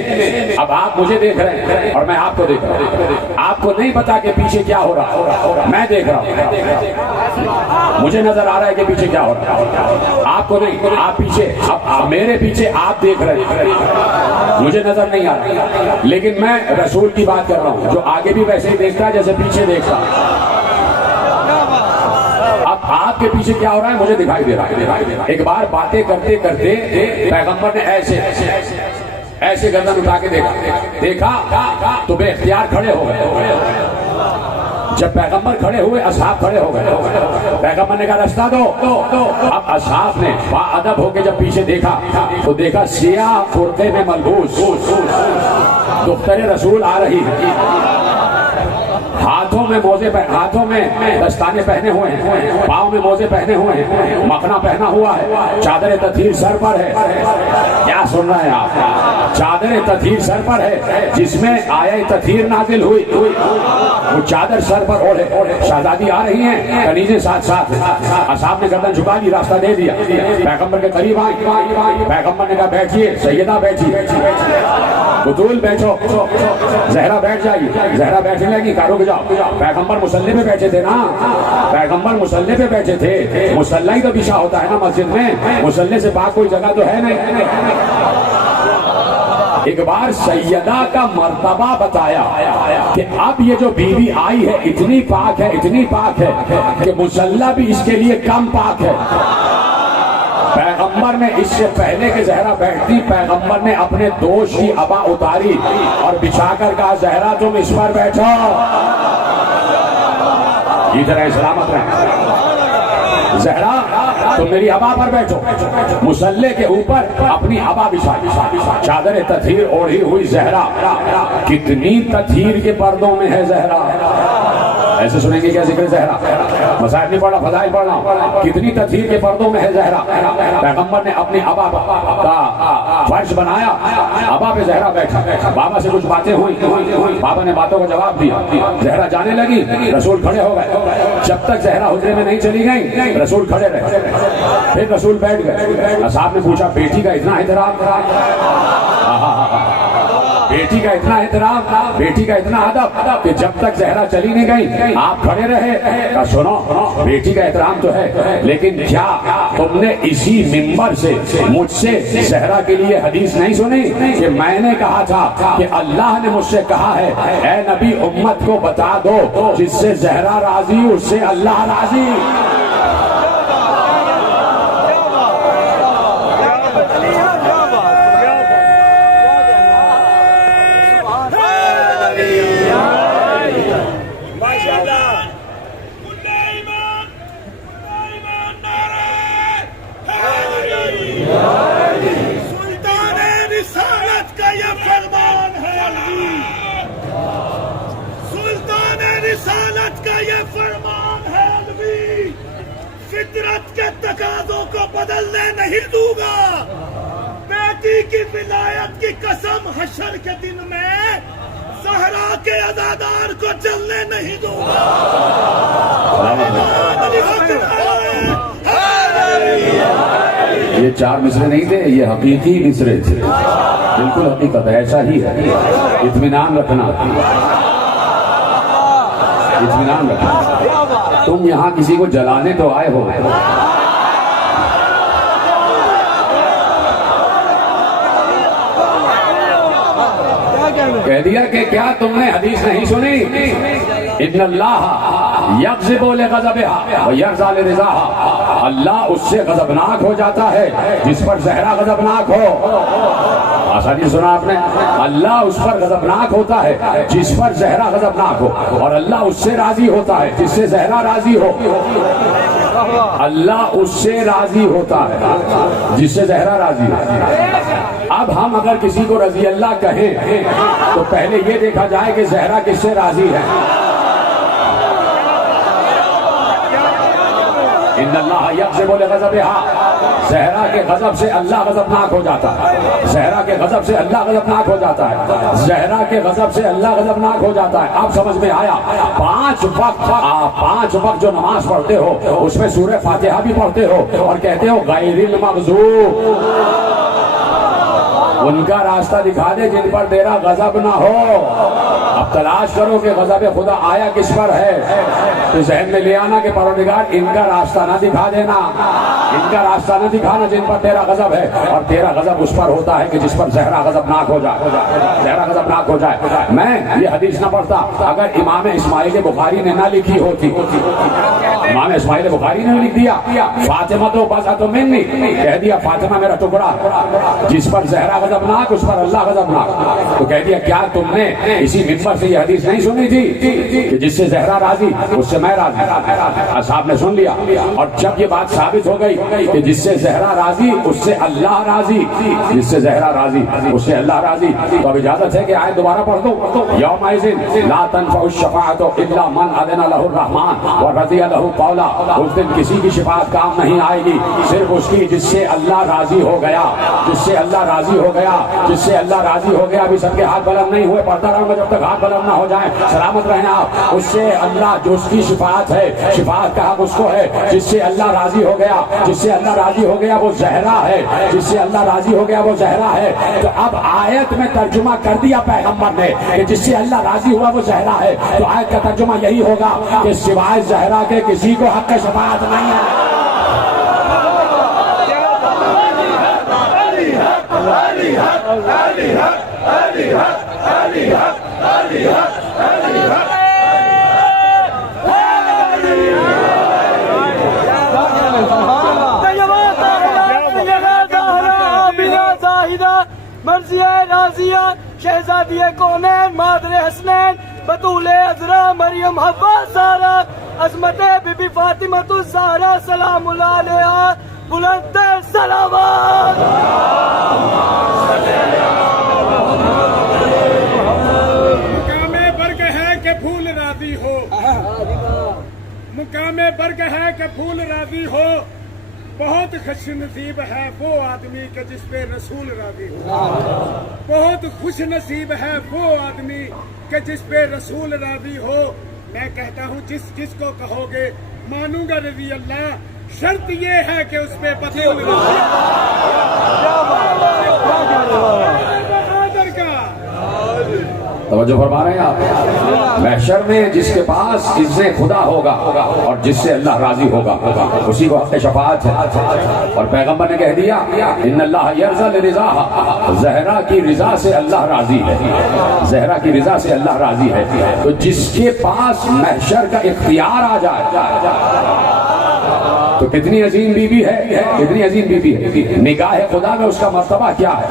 اب آپ مجھے دیکھ رہے ہیں اور میں آپ کو دیکھ رہا ہوں. آپ کو نہیں پتا کہ پیچھے کیا ہو رہا ہے, میں دیکھ رہا ہوں, مجھے نظر آ رہا ہے کہ پیچھے کیا ہو رہا ہے. آپ کو نہیں, آپ پیچھے, اب میرے پیچھے آپ دیکھ رہے ہیں, مجھے نظر نہیں آ رہا, لیکن میں رسول کی بات کر رہا ہوں جو آگے بھی ویسے ہی دیکھتا ہے جیسے پیچھے دیکھتا. اب آپ کے پیچھے کیا ہو رہا ہے مجھے دکھائی دے رہا ہے. ایک بار باتیں کرتے کرتے پیغمبر نے ایسے گردن اٹھا کے دیکھا تو بے اختیار کھڑے ہو گئے. جب پیغمبر کھڑے ہوئے اصحاب کھڑے ہو گئے. پیغمبر نے کہا رستہ دو. اب اصحاب نے با ادب ہو کے جب پیچھے دیکھا تو دیکھا سیاہ کرتے میں ملبوس دختر رسول آ رہی ہے, ہاتھوں میں موزے, ہاتھوں میں دستانے پہنے ہوئے ہیں, پاؤں میں موزے پہنے ہوئے ہیں, مکھنا پہنا ہوا ہے, چادر تطہیر سر پر ہے. کیا سن رہے ہیں آپ؟ چادر تطہیر سر پر ہے جس میں آیہ تطہیر نازل ہوئی. وہ چادر سر پر اوڑھے, شہزادی آ رہی ہیں, کنیزیں ساتھ ساتھ. اصحاب نے گردن جھکا لی, راستہ دے دیا. پیغمبر کے قریب آئی, پیغمبر نے کہا بیٹھیے سیدہ, بیٹھیے, بطول بیٹھو, زہرا بیٹھ جائیے. زہرا بیٹھنے لگی, کارو جاؤ. پیغمبر مصلی پہ بیٹھے تھے نا, پیغمبر مصلی پہ بیٹھے تھے. مصلی ہی تو بچھا ہوتا ہے نا مسجد میں, مصلی سے پاک کوئی جگہ تو ہے نہیں. ایک بار سیدہ کا مرتبہ بتایا کہ اب یہ جو بیوی آئی ہے اتنی پاک ہے, اتنی پاک ہے کہ مصلی بھی اس کے لیے کم پاک ہے. پیغمبر نے اس سے پہلے کہ زہرا بیٹھتی پیغمبر نے اپنے دوش کی عبا اتاری اور بچھا کر کہا زہرا تم اس پر بیٹھو، ادھر سلامت رہے، زہرا تم میری عبا پر بیٹھو۔ مصلے کے اوپر اپنی عبا بچھائی، چادر تطہیر اوڑھی ہوئی زہرا، کتنی تطہیر کے پردوں میں ہے زہرا۔ ایسے سنیں گے کیا ذکر زہرا؟ مسائل نہیں پڑھنا، فضائل پڑھنا، کتنی تطہیر کے پردوں میں ہے زہرا۔ پیغمبر نے اپنی عبا کا فرش بنایا، عبا پہ زہرا بیٹھا، بابا سے کچھ باتیں ہوئی، بابا نے باتوں کا جواب دیا، زہرا جانے لگی، رسول کھڑے ہو گئے، جب تک زہرا حجرے میں نہیں چلی گئی رسول کھڑے رہے، پھر رسول بیٹھ گئے۔ اصحاب نے پوچھا بیٹی کا اتنا احترام، بیٹی کا اتنا احترام، بیٹی کا اتنا ادب کہ جب تک زہرا چلی نہیں گئی آپ کھڑے رہے۔ سنو، بیٹی کا احترام تو ہے، لیکن کیا تم نے اسی منبر سے مجھ سے زہرا کے لیے حدیث نہیں سنی کہ میں نے کہا تھا کہ اللہ نے مجھ سے کہا ہے اے نبی امت کو بتا دو جس سے زہرا راضی اس سے اللہ راضی۔ رسالت کا یہ فرمان ہے علوی، فطرت کے تقاضوں کو بدلنے نہیں دوں گا، بیٹی کی ولایت کی قسم حشر کے دن میں زہرا کے عزادار کو جلنے نہیں دوں گا۔ یہ چار مصرے نہیں تھے، یہ حقیقی مصرے تھے، بالکل حقیقت ایسا ہی ہے، اطمینان رکھنا، اطمینان رکھنا۔ تم یہاں کسی کو جلانے تو آئے ہو، کہہ دیا کہ کیا تم نے حدیث نہیں سنی؟ ان اللہ یغضب لغضبها ویرضى لرضاها، اللہ اس سے غضبناک ہو جاتا ہے جس پر زہرا غضبناک ہو۔ آسانی سنا آپ نے، اللہ اس پر غضبناک ہوتا ہے جس پر زہرا غضبناک ہو، اور اللہ اس سے راضی ہوتا ہے جس سے زہرا راضی ہو۔ اللہ اس سے راضی ہوتا ہے جس سے زہرا راضی ہو۔ اب ہم اگر کسی کو رضی اللہ کہیں تو پہلے یہ دیکھا جائے کہ زہرا کس سے راضی ہے۔ ان اللہ یغضب لغضبها، زہرا کے غضب سے اللہ غضبناک ہو جاتا ہے، زہرا کے غضب سے اللہ غضبناک ہو جاتا ہے، زہرا کے غضب سے اللہ غضبناک ہو جاتا ہے۔ آپ سمجھ میں آیا؟ پانچ وقت جو نماز پڑھتے ہو اس میں سورہ فاتحہ بھی پڑھتے ہو اور کہتے ہو غیر المغضوب، ان کا راستہ دکھا دے جن پر تیرا غضب نہ ہو۔ اب تلاش کرو کہ غضب خدا آیا کس پر ہے، تو ذہن میں لے آنا کہ پروردگار ان کا راستہ نہ دکھا دینا، ان کا راستہ نہ دکھانا جن پر تیرا غضب ہے، اور تیرا غضب اس پر ہوتا ہے کہ جس پر زہرا غضبناک ہو جائے، زہرا غضبناک ہو جائے۔ میں یہ حدیث نہ پڑھتا اگر امام اسماعیل بخاری نے نہ لکھی ہوتی۔ امام اسماعیل بخاری نے لکھ دیا فاطمہ تو بذات منی، کہہ دیا فاطمہ میرا ٹکڑا، جس پر زہرا غضبناک اس پر اللہ غضبناک، تو کہہ دیا کیا تم نے اسی منبر سے یہ حدیث نہیں سنی تھی کہ جس سے زہرا راضی اس سے میں راضی؟ اصحاب نے سن لیا، اور جب یہ بات ثابت ہو گئی کہ جس سے زہرا راضی اس سے اللہ راضی، جس سے زہرا راضی اس سے اللہ راضی، تو اب اجازت ہے کہ آیت دوبارہ پڑھ دو، یومئذ لا تنفع الشفاعۃ الا من اذن له الرحمن ورضی له قولا، اس دن کسی کی شفاعت کام نہیں آئے گی صرف اس کی جس سے اللہ راضی ہو گیا، جس سے اللہ راضی ہو گیا، جس سے اللہ راضی ہو گیا۔ ابھی سب کے ہاتھ بلند نہیں ہوئے، پڑھتا رہوں گا جب تک ہاتھ بلند نہ ہو جائیں، سلامت رہیں آپ۔ اس سے اللہ جو اس کی شفاعت ہے، شفاعت کا حق اس کو ہے جس سے اللہ راضی ہو گیا، جس سے اللہ راضی ہو گیا وہ زہرا ہے، جس سے اللہ راضی ہو گیا وہ زہرا ہے۔ تو اب آیت میں ترجمہ کر دیا پیغمبر نے کہ جس سے اللہ راضی ہوا وہ زہرا ہے، تو آیت کا ترجمہ یہی ہوگا کہ سوائے زہرا کے کسی کو حق شفاعت نہیں ہے۔ مرضیہ راضیہ شہزادی کونین مادر حسنین بطول عذرا مریم حوا زہرا عظمت بی بی فاطمہ الزہرا سلام اللہ علیہا بلند صلوات. مقام برگ ہے کہ پھول راضی ہو، مقام برگ ہے کہ پھول راضی ہو، بہت خوش نصیب ہے وہ آدمی کہ جس پہ رسول راضی ہو. بہت خوش نصیب ہے وہ آدمی کہ جس پہ رسول راضی ہو. میں کہتا ہوں جس جس کو کہو گے مانوں گا رضی اللہ، شرط یہ ہے کہ اس پہ بطول راضی بہادر کا. توجہ فرما رہے ہیں آپ؟ محشر میں جس کے پاس عزت خدا ہوگا اور جس سے اللہ راضی ہوگا اسی کو حق شفاعت ہے. اور پیغمبر نے کہہ دیا ان اللہ یرضى لرضاها، زہرا کی رضا سے اللہ راضی ہے، زہرا کی رضا سے اللہ راضی ہے. تو جس کے پاس محشر کا اختیار آ جائے تو کتنی عظیم بی بی ہے، کتنی عظیم بی بی ہے. نگاہ خدا میں اس کا مرتبہ کیا ہے؟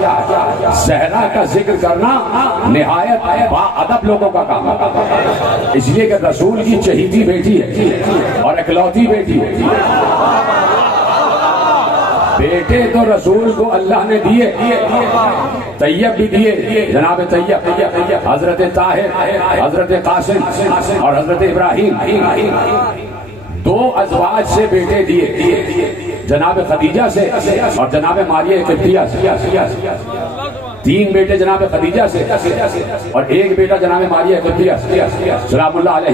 زہرا کا ذکر کرنا نہایت با ادب لوگوں کا کام ہے، اس لیے کہ رسول کی چہیتی بیٹی ہے اور اکلوتی بیٹی ہے. بیٹے تو رسول کو اللہ نے دیے، طیب بھی دیے، جناب طیب، حضرت طاہر، حضرت قاسم اور حضرت ابراہیم. دو ازواج سے بیٹے دیے، جناب خدیجہ سے اور جناب ماریہ قبطیہ سے. تین بیٹے جناب خدیجہ سے اور ایک بیٹا جناب ماریہ قبطیہ سے سلام اللہ علیہ.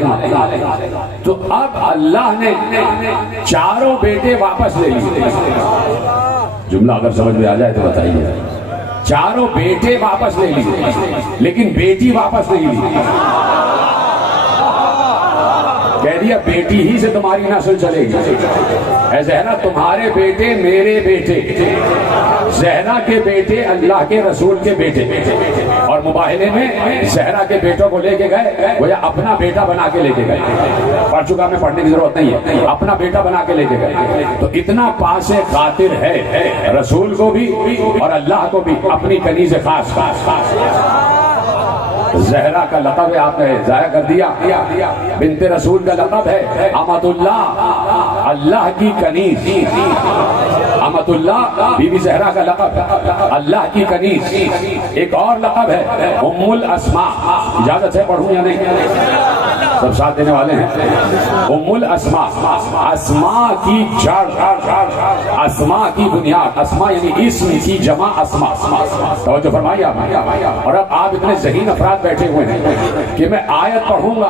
تو اب اللہ نے چاروں بیٹے واپس لے لیے. جملہ اگر سمجھ میں آ جائے تو بتائیے. چاروں بیٹے واپس لے لیے لیکن بیٹی واپس نہیں لی. کہہ دیا بیٹی ہی سے تمہاری نسل چلے گی. اے زہرا تمہارے بیٹے میرے بیٹے، زہرا کے بیٹے اللہ کے رسول کے بیٹے. اور مباہلے میں زہرا کے بیٹوں کو لے کے گئے، وہ اپنا بیٹا بنا کے لے کے گئے. پڑھ چکا میں، پڑھنے کی ضرورت نہیں ہے، اپنا بیٹا بنا کے لے کے گئے. تو اتنا پاس خاطر ہے رسول کو بھی اور اللہ کو بھی، اپنی کنیز خاص. زہرا کا لقب ہے آپ نے ضائع کر دیا. بنت رسول کا لقب ہے امت اللہ، اللہ کی کنیز. امت اللہ بی بی زہرا کا لقب ہے اللہ کی کنیز. ایک اور لقب ہے ام الاسماء. اجازت ہے پڑھوں یا نہیں؟ سب ساتھ دینے والے ہیں. ام الاسماء، اسماء کی جڑ، اسماء کی بنیاد. اسماء یعنی اسم کی جمع اسماء. توجہ فرمائیے آپ. اور اب آپ اتنے ذہین افراد بیٹھے ہوئے ہیں کہ میں آیت پڑھوں گا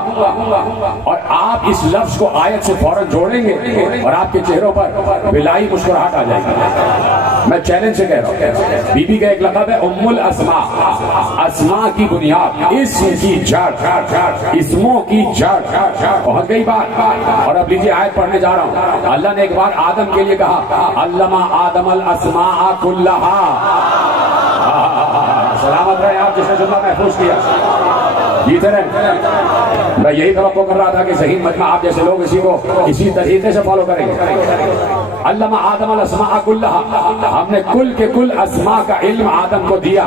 اور آپ اس لفظ کو آیت سے فوراً جوڑیں گے اور آپ کے چہروں پر بلائی مسکراہٹ آ جائے گی. میں چیلنج سے کہہ رہا ہوں. بی بی کا ایک لقب ہے ام الاسماء، اسماء کی بنیاد، اسم کی جڑ، اسموں کی جڑ. پہنچ گئی بات. اور اب لیجیے آیت پڑھنے جا رہا ہوں. اللہ نے ایک بار آدم کے لیے کہا علمہ آدم الاسماء کلہا. سلامت رہے آپ جس نے جملہ محفوظ کیا. جیتے رہے. میں یہی توقع کر رہا تھا کہ صحیح مجمع آپ جیسے لوگ اسی کو اسی طریقے سے فالو کریں گے. علمہ آدم الاسماء کلہا، ہم نے کل کے کل اسماء کا علم آدم کو دیا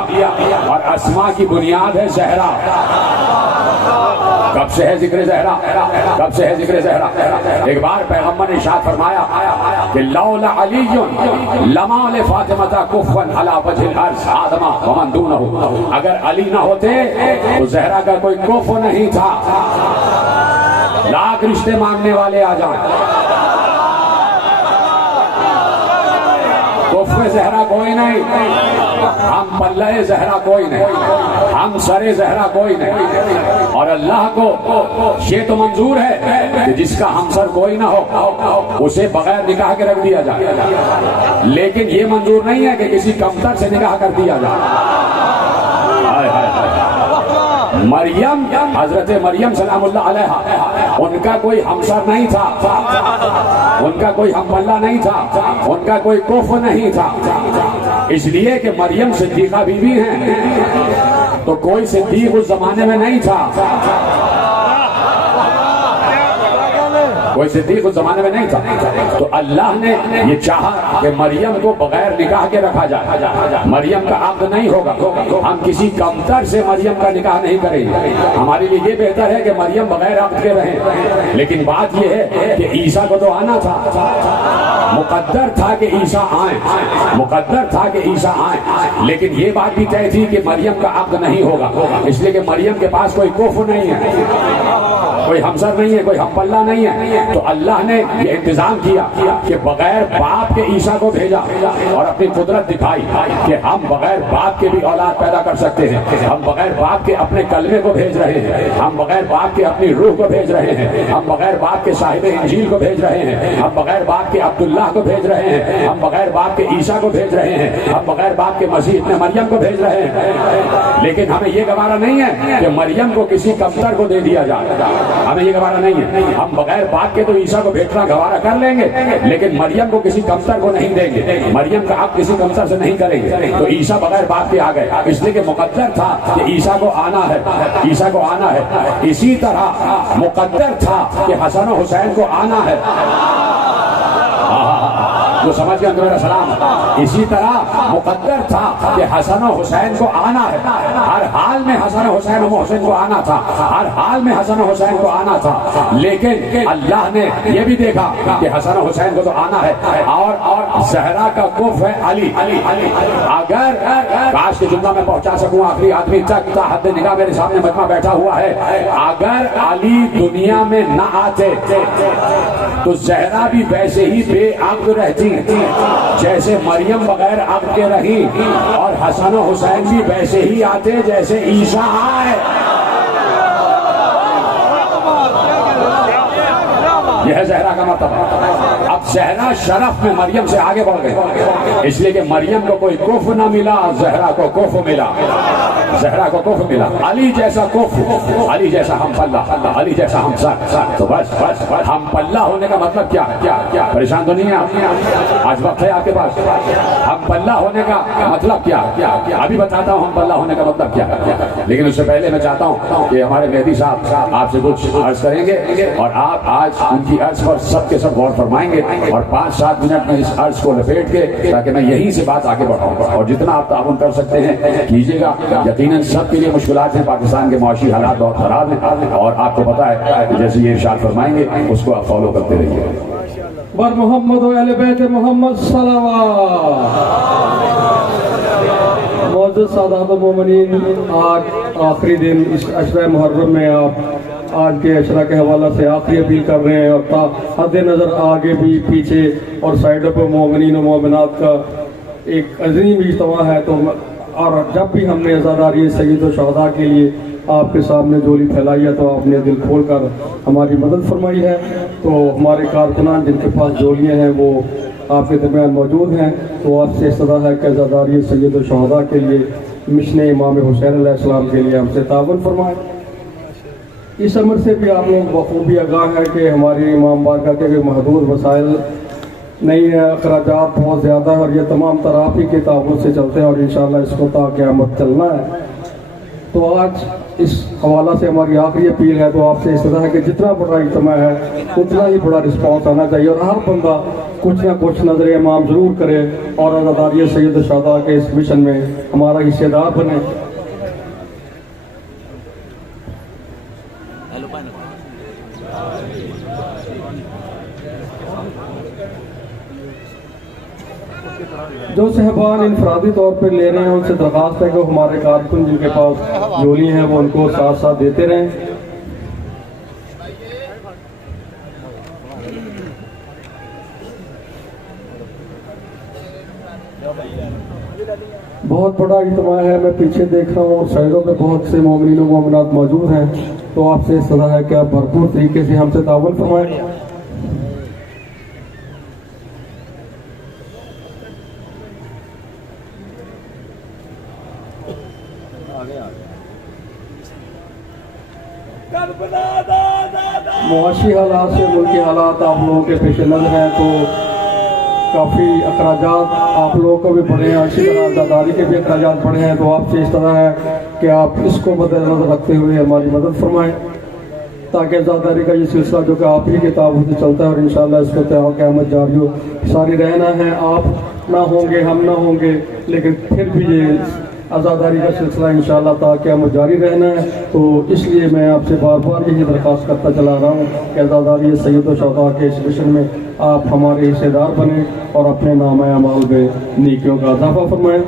اور اسماء کی بنیاد ہے زہرا. کب سے ہے ذکر زہرا؟ کب سے ہے ذکر زہرا؟ ایک بار پیغمبر نے ارشاد فرمایا کہ لولا علی لما لفاطمہ کفوا علی وجہ الارض آدم ومن دونہ. اگر علی نہ ہوتے تو زہرا کا کوئی کف نہیں تھا. لاکھ رشتے مانگنے والے آ جائیں، کف زہرا کوئی نہیں. ہم پلہ زہرا کوئی نہیں، ہم سر زہرا کوئی نہیں. اور اللہ کو یہ تو منظور ہے کہ جس کا ہم سر کوئی نہ ہو اسے بغیر نکاح کے رکھ دیا جائے، لیکن یہ منظور نہیں ہے کہ کسی کمتر سے نکاح کر دیا جائے. مریم، حضرت مریم سلام اللہ علیہا، ان کا کوئی ہمسر نہیں تھا، ان کا کوئی ہم پلہ نہیں تھا، ان کا کوئی کف نہیں تھا. اس لیے کہ مریم صدیقہ بیوی ہیں تو کوئی صدیق اس زمانے میں نہیں تھا. کوئی صدیق اس زمانے میں نہیں تھا، تو اللہ نے یہ چاہا کہ مریم کو بغیر نکاح کے رکھا جائے، مریم کا عقد نہیں ہوگا، ہم کسی کمتر سے مریم کا نکاح نہیں کریں گے، ہمارے لیے یہ بہتر ہے کہ مریم بغیر عقد کے رہیں، لیکن بات یہ ہے کہ عیسیٰ کو تو آنا تھا، مقدر تھا کہ عیسیٰ آئیں، مقدر تھا کہ عیسیٰ آئیں، لیکن یہ بات بھی طے تھی کہ مریم کا عقد نہیں ہوگا، اس لیے کہ مریم کے پاس کوئی کوف نہیں ہے، کوئی ہمسر نہیں ہے، کوئی ہم پلہ نہیں ہے، تو اللہ نے یہ انتظام کیا کہ بغیر باپ کے عیسیٰ کو بھیجا اور اپنی قدرت دکھائی کہ ہم بغیر باپ کے بھی اولاد پیدا کر سکتے ہیں، ہم بغیر باپ کے اپنے کلمے کو بھیج رہے ہیں، ہم بغیر باپ کے اپنی روح کو بھیج رہے ہیں، ہم بغیر باپ کے صاحب انجیل کو بھیج رہے ہیں، ہم بغیر باپ کے عبداللہ کو بھیج رہے ہیں، ہم بغیر باپ کے عیسیٰ کو بھیج رہے ہیں، ہم بغیر باپ کے مسیح ابن مریم کو بھیج رہے ہیں، لیکن ہمیں یہ گوارا نہیں ہے کہ مریم کو کسی کمتر کو دے دیا جائے، ہمیں یہ گوارا نہیں ہے، ہم بغیر باپ کے تو عیسیٰ کو بھیجنا گوارا کر لیں گے، لیکن مریم کو کسی کمتر کو نہیں دیں گے، مریم کا حق کسی کمتر سے نہیں کریں گے، تو عیسیٰ بغیر باپ کے آ گئے، اس لیے کہ مقدر تھا کہ عیسیٰ کو آنا ہے، عیسیٰ کو آنا ہے، اسی طرح مقدر تھا کہ حسن و حسین کو آنا ہے، جو سمجھ گیا میرا سلام، اسی طرح مقدر تھا کہ حسن و حسین کو آنا ہے، ہر حال میں حسن و حسین و محسن کو آنا تھا، ہر حال میں حسن و حسین کو آنا تھا، لیکن اللہ نے یہ بھی دیکھا کہ حسن و حسین کو تو آنا ہے، اور زہرا کا کف ہے علی، اگر کاش کے جملہ میں پہنچا سکوں آخری آدمی تک، تا حد نگاہ میرے سامنے مجمع بیٹھا ہوا ہے، اگر علی دنیا میں نہ آتے تو زہرا بھی ویسے ہی بے عقد رہتی جیسے مریم بغیر عقد کے رہی، اور حسن و حسین بھی ویسے ہی آتے جیسے عیسیٰ آئے، یہ ہے زہرا کا مرتبہ۔ اب زہرا شرف میں مریم سے آگے بڑھ گئے، اس لیے کہ مریم کو کوئی کف نہ ملا، زہرا کو کف ملا، زہرا کو کف ملا، علی جیسا کف، علی جیسا ہم پلہ، علی جیسا ہم سر، تو بس ہم پلہ ہونے کا مطلب کیا ہے؟ کیا پریشان تو نہیں ہے آپ؟ آج وقت ہے آپ کے پاس، ہم پلہ ہونے کا مطلب کیا ہے؟ ابھی بتاتا ہوں ہم پلہ ہونے کا مطلب کیا ہے، لیکن اس سے پہلے میں چاہتا ہوں کہ ہمارے مہدی صاحب آپ سے کچھ عرض کریں گے، اور آپ آج ان کی عرض پر سب کے سب غور فرمائیں گے، اور 5-7 منٹ میں اس عرض کو لپیٹ کے تاکہ میں یہیں سے بات آگے بڑھاؤں، اور جتنا آپ تعاون کر سکتے ہیں کیجیے گا، یقیناً سب کے لیے مشکلات ہیں، پاکستان کے معاشی حالات بہت خراب ہیں، اور آپ کو پتا ہے جیسے یہ ارشاد فرمائیں گے اس کو آپ فالو کرتے رہیے۔ بر محمد و اہل بیت محمد صلوات۔ معزز سادات مومنین، آج آخری دن اس عشرہ محرم میں آپ آج کے عشرہ کے حوالہ سے آخری اپیل کر رہے ہیں، اور حد نظر آگے بھی پیچھے اور سائڈوں پہ مومنین و مومنات کا ایک عظیم اجتماع ہے، تو اور جب بھی ہم نے عزاداری سید و شہداء کے لیے آپ کے سامنے جولی پھیلائی ہے تو آپ نے دل کھول کر ہماری مدد فرمائی ہے، تو ہمارے کارکنان جن کے پاس جولیاں ہیں وہ آپ کے درمیان موجود ہیں، تو آپ سے استدعا ہے کہ عزاداری سید و شہداء کے لیے مشن امام حسین علیہ السلام کے لیے ہم سے تعاون فرمائیں۔ اس عمر سے بھی آپ لوگ بخوبی آگاہ ہے کہ ہماری امام بارگاہ کے محدود وسائل نہیں ہے، اخراجات بہت زیادہ ہے، اور یہ تمام تر آپ ہی کے تعاون سے چلتے ہیں، اور انشاءاللہ اس کو تا قیامت چلنا ہے۔ تو آج اس حوالہ سے ہماری آخری اپیل ہے، تو آپ سے استدعا ہے کہ جتنا بڑا اجتماع ہے اتنا ہی بڑا رسپانس آنا چاہیے، اور ہر بندہ کچھ نہ کچھ نظر امام ضرور کرے، اور عزاداری سید الشہداء کے اس مشن میں ہمارا حصے دار بنے۔ جو صاحبان انفرادی طور پر لے رہے ہیں ان سے درخواست ہے کہ ہمارے کارکن جن کے پاس جولی ہیں وہ ان کو ساتھ ساتھ دیتے رہیں۔ بہت بڑا اجتماع ہے، میں پیچھے دیکھ رہا ہوں اور سائڈوں پہ بہت سے مومنین و مومنات موجود ہیں، تو آپ سے استدعا ہے کہ آپ بھرپور طریقے سے ہم سے تعاون فرمائیں۔ معاشی حالات سے ملکی حالات آپ لوگوں کے پیش نظر ہیں، تو کافی اخراجات آپ لوگوں کو بھی بڑھے ہیں، اسی طرح عزاداری کے بھی اخراجات بڑھے ہیں، تو آپ سے اس طرح ہے کہ آپ اس کو مد نظر رکھتے ہوئے ہماری مدد فرمائیں تاکہ عزاداری کا یہ سلسلہ جو کہ آپ ہی کتابوں سے چلتا ہے اور انشاءاللہ اس کو قیامت جاری ہو ساری رہنا ہے. آپ نہ ہوں گے ہم نہ ہوں گے لیکن پھر بھی یہ عزاداری کا سلسلہ انشاءاللہ تا قیامت جاری رہنا ہے. تو اس لیے میں آپ سے بار بار یہی درخواست کرتا چلا رہا ہوں کہ عزاداری سید و شہداء کے اس مشن میں آپ ہمارے حصے دار بنیں اور اپنے نام اعمال میں نیکیوں کا اضافہ فرمائیں.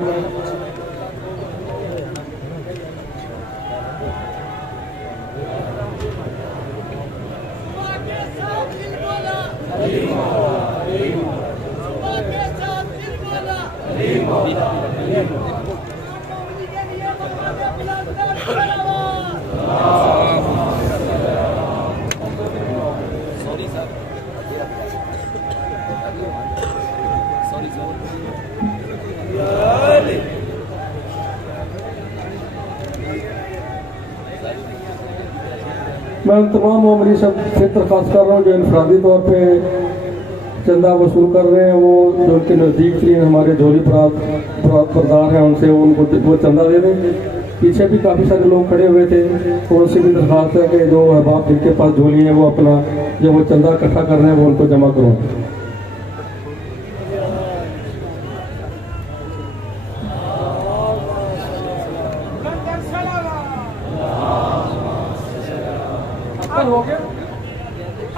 میں تمام عمری سے پھر درخواست کر رہا ہوں جو انفرادی طور پہ چندہ وصول کر رہے ہیں وہ جو ان کے نزدیک ترین ہمارے جھولی بردار ہیں ان سے ان کو وہ چندہ دے دیں. پیچھے بھی کافی سارے لوگ کھڑے ہوئے تھے تو ان سے بھی درخواست ہے کہ جو احباب جن کے پاس جھولی ہیں وہ اپنا جو وہ چندہ اکٹھا کر رہے ہیں وہ ان کو جمع کرو.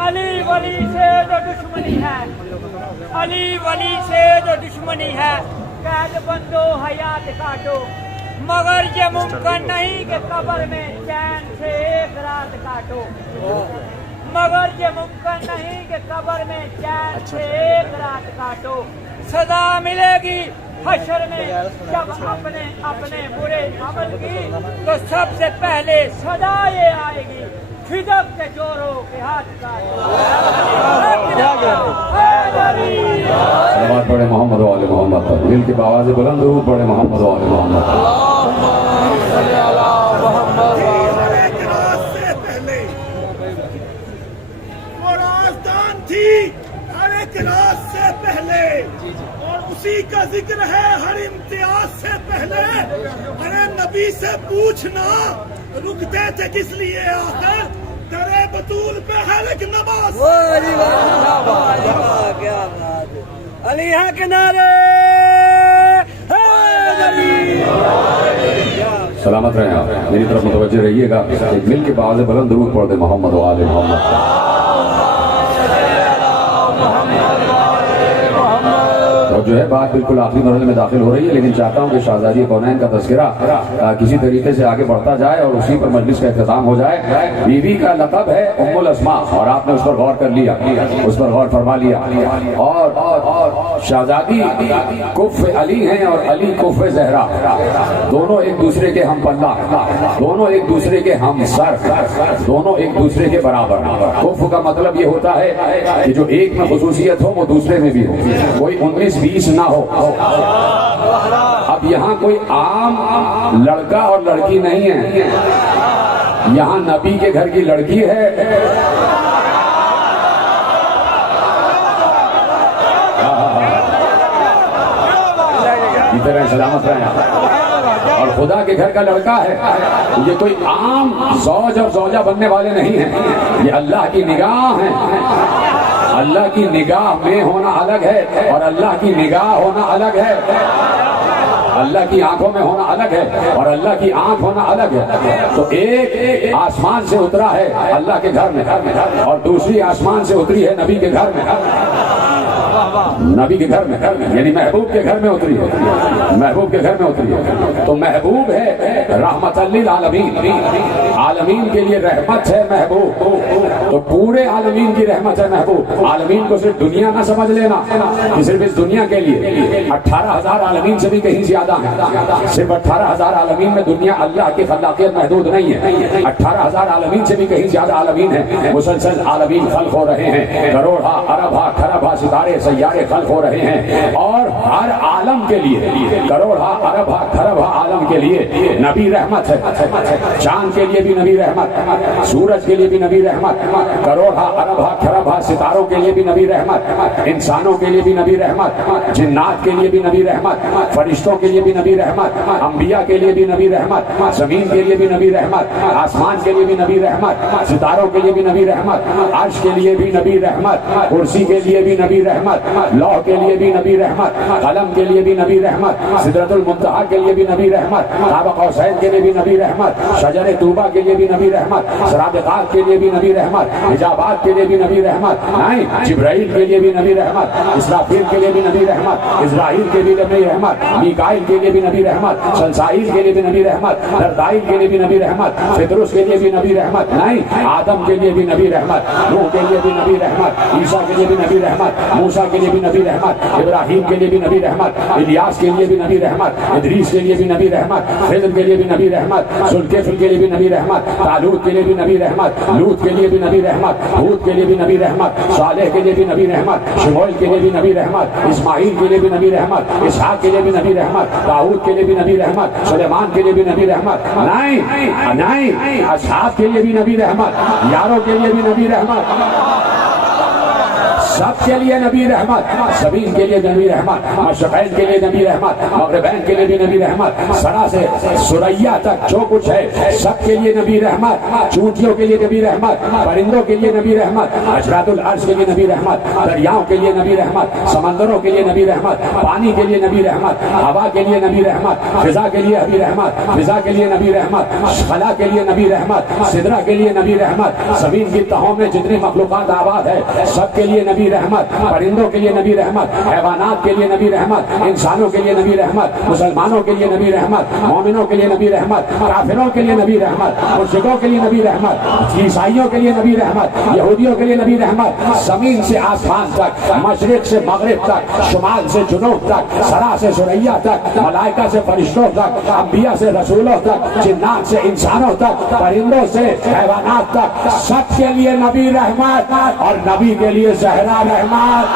علی ولی سے جو دشمنی ہے علی ولی سے جو دشمنی ہے قید بندو حیات کاٹو مگر یہ ممکن نہیں کہ قبر میں چین سے ایک رات کاٹو مگر یہ ممکن نہیں کہ قبر میں چین سے ایک رات کاٹو. سزا ملے گی حشر میں جب اپنے اپنے برے عمل کی تو سب سے پہلے سزا یہ آئے گی فدق کے چوروں کے ہاتھ کاٹو. سلامات پڑھے محمد و آل محمد پر. دل کی آواز بلند درود پڑھے محمد و آل محمد پر. وہ رازدان تھی ہر ایک راز سے پہلے اور اسی کا ذکر ہے ہر امتیاز سے پہلے. ارے نبی سے پوچھنا رکتے تھے کس لیے آخر درے بطول پہ ہر ایک نماز. علی ہاں کنارے سلامت رہیں آپ. میری طرف متوجہ رہیے گا. ایک مل کے باز بلند درود پڑھ دے محمد و آل محمد. اور جو ہے بات بالکل آخری مرحلے میں داخل ہو رہی ہے لیکن چاہتا ہوں کہ شہزادی کونین کا تذکرہ کسی طریقے سے آگے بڑھتا جائے اور اسی پر مجلس کا اختتام ہو جائے. بیوی کا لقب ہے ام الاسماء اور آپ نے اس پر غور کر لیا اس پر غور فرما لیا. اور شہزادی کف علی ہیں اور علی کف زہرا. دونوں ایک دوسرے کے ہم پلہ دونوں ایک دوسرے کے ہم سر دونوں ایک دوسرے کے برابر. کف کا مطلب یہ ہوتا ہے کہ جو ایک میں خصوصیت ہو وہ دوسرے میں بھی ہو. کوئی 19-20 نہ ہو. اب یہاں کوئی عام لڑکا اور لڑکی نہیں ہے. یہاں نبی کے گھر کی لڑکی ہے ادھر سلامت رہے اور خدا کے گھر کا لڑکا ہے. یہ کوئی عام زوج اور زوجہ بننے والے نہیں ہیں. یہ اللہ کی نگاہ ہیں. اللہ کی نگاہ میں ہونا الگ ہے اور اللہ کی نگاہ ہونا الگ ہے. اللہ کی آنکھوں میں ہونا الگ ہے اور اللہ کی آنکھ ہونا الگ ہے. تو ایک آسمان سے اترا ہے اللہ کے گھر میں اور دوسری آسمان سے اتری ہے نبی کے گھر میں. نبی کے گھر میں یعنی محبوب کے گھر میں اتری ہے. محبوب کے گھر میں اتری ہے. تو محبوب ہے رحمت للعالمین. عالمین کے لیے رحمت ہے محبوب. تو پورے عالمین کی رحمت ہے محبوب. عالمین کو صرف دنیا نہ سمجھ لینا کہ صرف اس دنیا کے لیے. 18,000 عالمین سے بھی کہیں زیادہ ہے. صرف 18,000 عالمین میں دنیا اللہ کی خلاقیت محدود نہیں ہے. 18,000 عالمین سے بھی کہیں زیادہ عالمین ہیں. مسلسل عالمین خلق ہو رہے ہیں. کروڑا اربا کھربا ستارے سیارے خلق ہو رہے ہیں اور ہر عالم کے لیے کروڑا ارب کھرب عالم کے لیے نبی رحمت ہے. چاند کے لیے بھی نبی رحمت, سورج کے لیے بھی نبی رحمت, کروڑا ارب کھرب ستاروں کے لیے بھی نبی رحمت, انسانوں کے لیے بھی نبی رحمت, جنات کے لیے بھی نبی رحمت, فرشتوں کے لیے بھی نبی رحمت, انبیاء کے لیے بھی نبی رحمت, زمین کے لیے بھی نبی رحمت, آسمان کے لیے بھی نبی رحمت, ستاروں کے لیے بھی نبی رحمت, عرش کے لیے بھی نبی رحمت, کرسی کے لیے بھی نبی رحمت, لوح کے لیے بھی نبی رحمت, قلم کے لیے بھی نبی رحمت, سدرۃ المنتہا کے لیے بھی نبی رحمت, قاب قوسین کے لیے بھی نبی رحمت, شجر طوبہ کے لیے بھی نبی رحمت, سرابقات کے لیے بھی نبی رحمت, حجابات کے لیے بھی نبی رحمت, نہیں جبرائیل کے لیے بھی نبی رحمت, اسرافیل کے لیے بھی نبی رحمت, اسرائیل کے لیے نبی رحمت, میکائیل کے لیے بھی نبی رحمت, سلسائیل کے لیے بھی نبی رحمت, دردائیل کے لیے بھی نبی رحمت, فطرس کے لیے بھی نبی رحمت, نہیں آدم کے لیے بھی نبی رحمت, نوح کے لیے بھی نبی رحمت, عیسیٰ کے لیے بھی نبی رحمت, موسیٰ کے لیے بھی نبی رحمت, ابراہیم کے لیے بھی نبی رحمت, الیاس کے لیے بھی نبی رحمت, ادریس کے لیے بھی نبی رحمت, خضر کے لیے بھی نبی رحمت, ذوالکفل کے لیے بھی نبی رحمت, طالوت کے لیے بھی نبی رحمت, لوط کے لیے بھی نبی رحمت, ہود کے لیے بھی نبی رحمت, صالح کے لیے بھی نبی رحمت, شموئیل کے لیے بھی نبی رحمت, اسماعیل کے لیے بھی نبی رحمت, اسحاق کے لیے بھی نبی رحمت, داؤد کے لیے بھی نبی رحمت, سلیمان کے لیے بھی نبی رحمت, نہیں اصحاب کے لیے بھی نبی رحمت, یاروں کے لیے بھی نبی رحمت, سب کے لیے نبی رحمت, زمین کے لیے نبی رحمت, مشرقین کے لیے نبی رحمت, مغربین کے لیے بھی نبی رحمت, سرا سے سریا تک جو کچھ ہے سب کے لیے نبی رحمت, چونٹیوں کے لیے نبی رحمت, پرندوں کے لیے نبی رحمت, حشرات العرش کے لیے نبی رحمت, دریاؤں کے لیے نبی رحمت, سمندروں کے لیے نبی رحمت, پانی کے لیے نبی رحمت, ہوا کے لیے نبی رحمت, فضا کے لیے نبی رحمت, فضا کے لیے نبی رحمت, خلا کے لیے نبی رحمت, سدرہ کے لیے نبی رحمت, زمین کی تہوں میں جتنی مخلوقات آباد ہے سب کے لیے نبی رحمت, پرندوں کے لیے نبی رحمت, حیوانات کے لیے نبی رحمت, انسانوں کے لیے نبی رحمت, مسلمانوں کے لیے نبی رحمت, مومنوں کے لیے نبی رحمت, کافروں کے لیے نبی رحمت, مشرکوں کے لیے نبی رحمت, عیسائیوں کے لیے نبی رحمت, یہودیوں کے لیے نبی رحمت, زمین سے آسمان تک, مشرق سے مغرب تک, شمال سے جنوب تک, سرا سے سریا تک, ملائکہ سے فرشتوں تک, انبیاء سے رسولوں تک, جنات سے انسانوں تک, پرندوں سے حیوانات تک, سب کے لیے نبی رحمت, اور نبی کے لیے زہرا رحمت.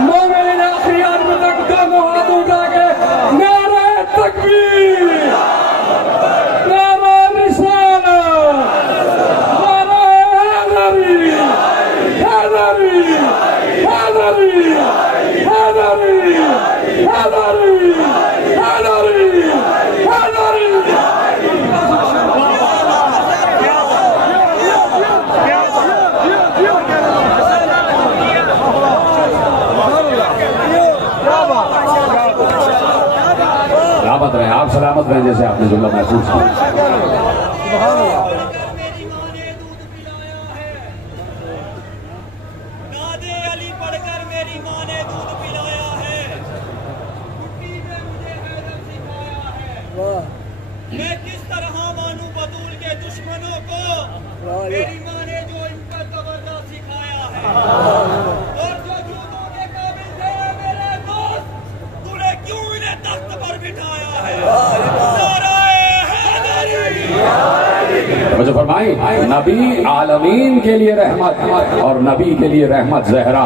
مومنین آخری آدم تک دونوں ہاتھ اٹھا کے نعرہ تکبیر, نعرہ رسالت, نعرہ حیدری, حیدری, حیدری, حیدری, حیدری, حیدری, حیدری. سلامت رہیں, آپ سلامت رہیں جیسے آپ نے جملہ محسوس کیا. میری ماں نے دودھ پلایا ہے, نادے علی پڑھ کر میری ماں نے دودھ پلایا ہے, چھٹی نے مجھے حیدر سکھایا ہے, میں کس طرح مانوں بطول کے دشمنوں کو, میری ماں نے جو ان کا تبرہ سکھایا ہے, اور جو جھوٹوں کے قابل تھے میرے دوست, تو نے کیوں انہیں تخت پر بٹھایا ہے. توجہ فرمائی, نبی عالمین کے لیے رحمت اور نبی کے لیے رحمت زہرا.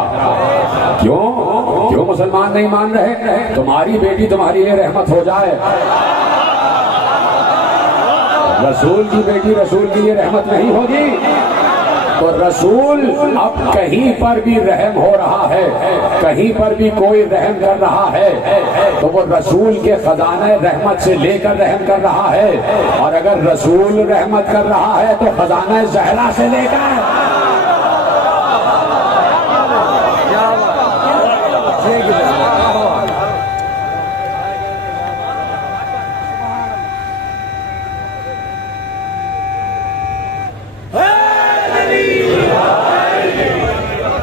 کیوں مسلمان نہیں مان رہے؟ تمہاری بیٹی تمہاری لیے رحمت ہو جائے, رسول کی بیٹی رسول کے لیے رحمت نہیں ہوگی تو رسول اب کہیں پر بھی رحم ہو رہا ہے, کہیں پر بھی کوئی رحم کر رہا ہے تو وہ رسول کے خزانہ رحمت سے لے کر رحم کر رہا ہے, اور اگر رسول رحمت کر رہا ہے تو خزانہ زہرا سے لے کر.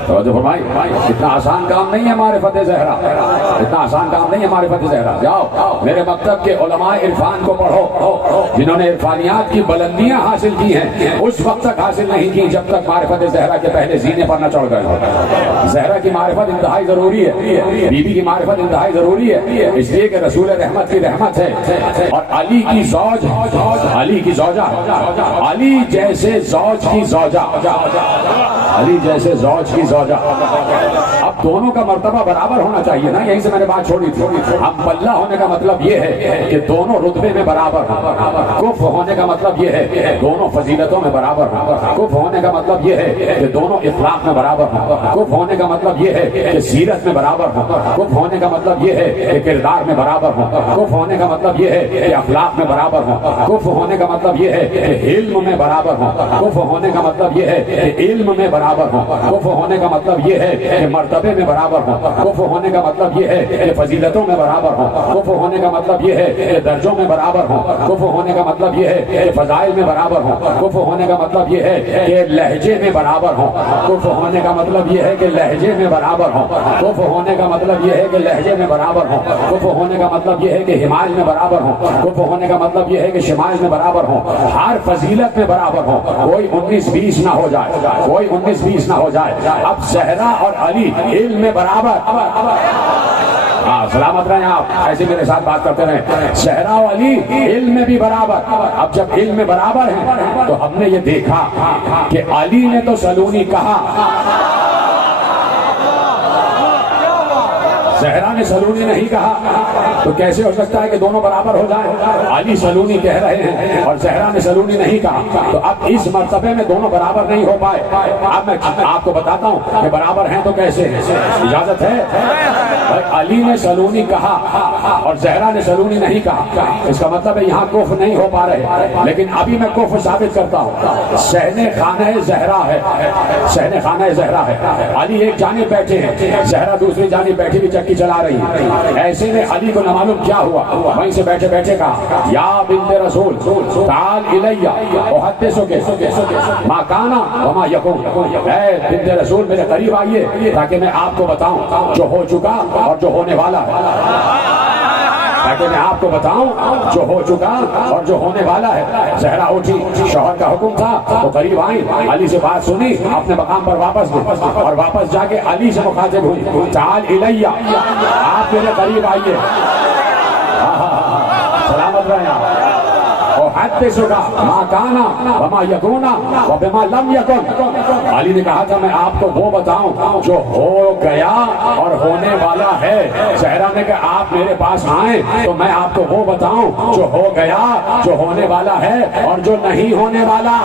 توجہ فرمائی اتنا آسان کام نہیں ہے معرفت زہرا، اتنا آسان کام نہیں ہے معرفت زہرا. جاؤ میرے مکتب کے علماء عرفان کو پڑھو جنہوں نے عرفانیات کی بلندیاں حاصل کی ہیں، اس وقت تک حاصل نہیں کی جب تک معرفت زہرا کے پہلے زینے پر نہ چڑھ گئے ہو. زہرا کی معرفت انتہائی ضروری ہے، بی بی کی معرفت انتہائی ضروری ہے، اس لیے کہ رسول رحمت کی رحمت ہے اور علی کی زوج، علی کی زوجہ، علی جیسے زوج کی زوجہ، علی جیسے زوج کی زوجہ. اب دونوں کا مرتبہ برابر ہونا چاہیے نا، یہیں سے میں نے بات چھوڑی تھی. ہم پلہ ہونے کا مطلب یہ ہے کہ دونوں رتبے میں برابر ہوں. کف ہونے کا مطلب یہ ہے دونوں فضیلتوں میں برابر ہوں. کف ہونے کا مطلب یہ ہے کہ دونوں اخلاق میں برابر ہوں. کف ہونے کا مطلب یہ ہے کہ سیرت میں برابر ہوں. کف ہونے کا مطلب یہ ہے کہ کردار میں برابر ہوں. کف ہونے کا مطلب یہ ہے کہ اخلاق میں برابر ہوں. کف ہونے کا مطلب یہ ہے کہ علم میں برابر ہوں. کف ہونے کا مطلب یہ ہے کہ علم میں برابر ہوں. کف ہونے کا مطلب یہ ہے کہ مرتبے میں برابر ہوں. کف ہونے کا مطلب یہ ہے کہ فضیلتوں میں برابر ہوں. کف ہونے کا مطلب یہ ہے کہ درجوں میں برابر ہوں. کف ہونے کا مطلب یہ ہے کہ فضائل میں برابر ہوں. کف ہونے کا مطلب یہ ہے کہ لہجے میں برابر ہوں. کف ہونے کا مطلب یہ ہے کہ لہجے میں برابر ہوں. کف ہونے کا مطلب یہ ہے کہ لہجے میں برابر ہوں. کف ہونے کا مطلب یہ ہے کہ حماج میں برابر ہوں. کف ہونے کا مطلب یہ ہے کہ شماج میں برابر ہوں. ہر فضیلت میں برابر ہوں. کوئی 19-20 نہ ہو جائے، کوئی 19-20 نہ ہو جائے. اب زہرا اور علی علم میں برابر. ہاں سلامت رہیں آپ، ایسے میرے ساتھ بات کرتے رہیں. زہرا و علی علم میں بھی برابر. اب جب علم میں برابر ہیں تو ہم نے یہ دیکھا کہ علی نے تو سلونی کہا، زہرا نے سلونی نہیں کہا. تو کیسے ہو سکتا ہے کہ دونوں برابر ہو جائیں؟ علی سلونی کہہ رہے ہیں اور زہرا نے سلونی نہیں کہا. تو اب اس مرتبے میں دونوں برابر نہیں ہو پائے. اب میں آپ کو بتاتا ہوں کہ برابر ہیں تو کیسے. اجازت ہے؟ علی نے سلونی کہا اور زہرا نے سلونی نہیں کہا. اس کا مطلب ہے یہاں کف نہیں ہو پا رہے. لیکن ابھی میں کف ثابت کرتا ہوں. صحن خانہ زہرا ہے، صحن خانہ زہرا ہے. علی ایک جانب بیٹھے ہیں، زہرا دوسری جانب بیٹھی بھی چکی چلا رہی ہے. ایسے میں علی کو نہ معلوم کیا ہوا، وہیں سے بیٹھے بیٹھے کہا یا بنت رسول تعال الیہ احدثک ما کان وما یکون. اے بنت رسول میرے قریب آئیے تاکہ میں آپ کو بتاؤں جو ہو چکا اور جو ہونے والا ہے. تاکہ میں آپ کو بتاؤں جو ہو چکا اور جو ہونے والا ہے. زہرا اٹھی، شوہر کا حکم تھا تو قریب آئی، علی سے بات سنی، اپنے مقام پر واپس گئی اور واپس جا کے علی سے مخاطب ہوئی تعال الیہ، آپ میرے قریب آئیے. سلامت رہیں آپ. احدثک ما کان وما یکون وبما لم یکن. علی نے کہا تھا میں آپ کو وہ بتاؤں جو ہو گیا اور ہونے والا ہے. زہرا نے کہا آپ میرے پاس آئیں تو میں آپ کو وہ بتاؤں جو ہو گیا، جو ہونے والا ہے اور جو نہیں ہونے والا.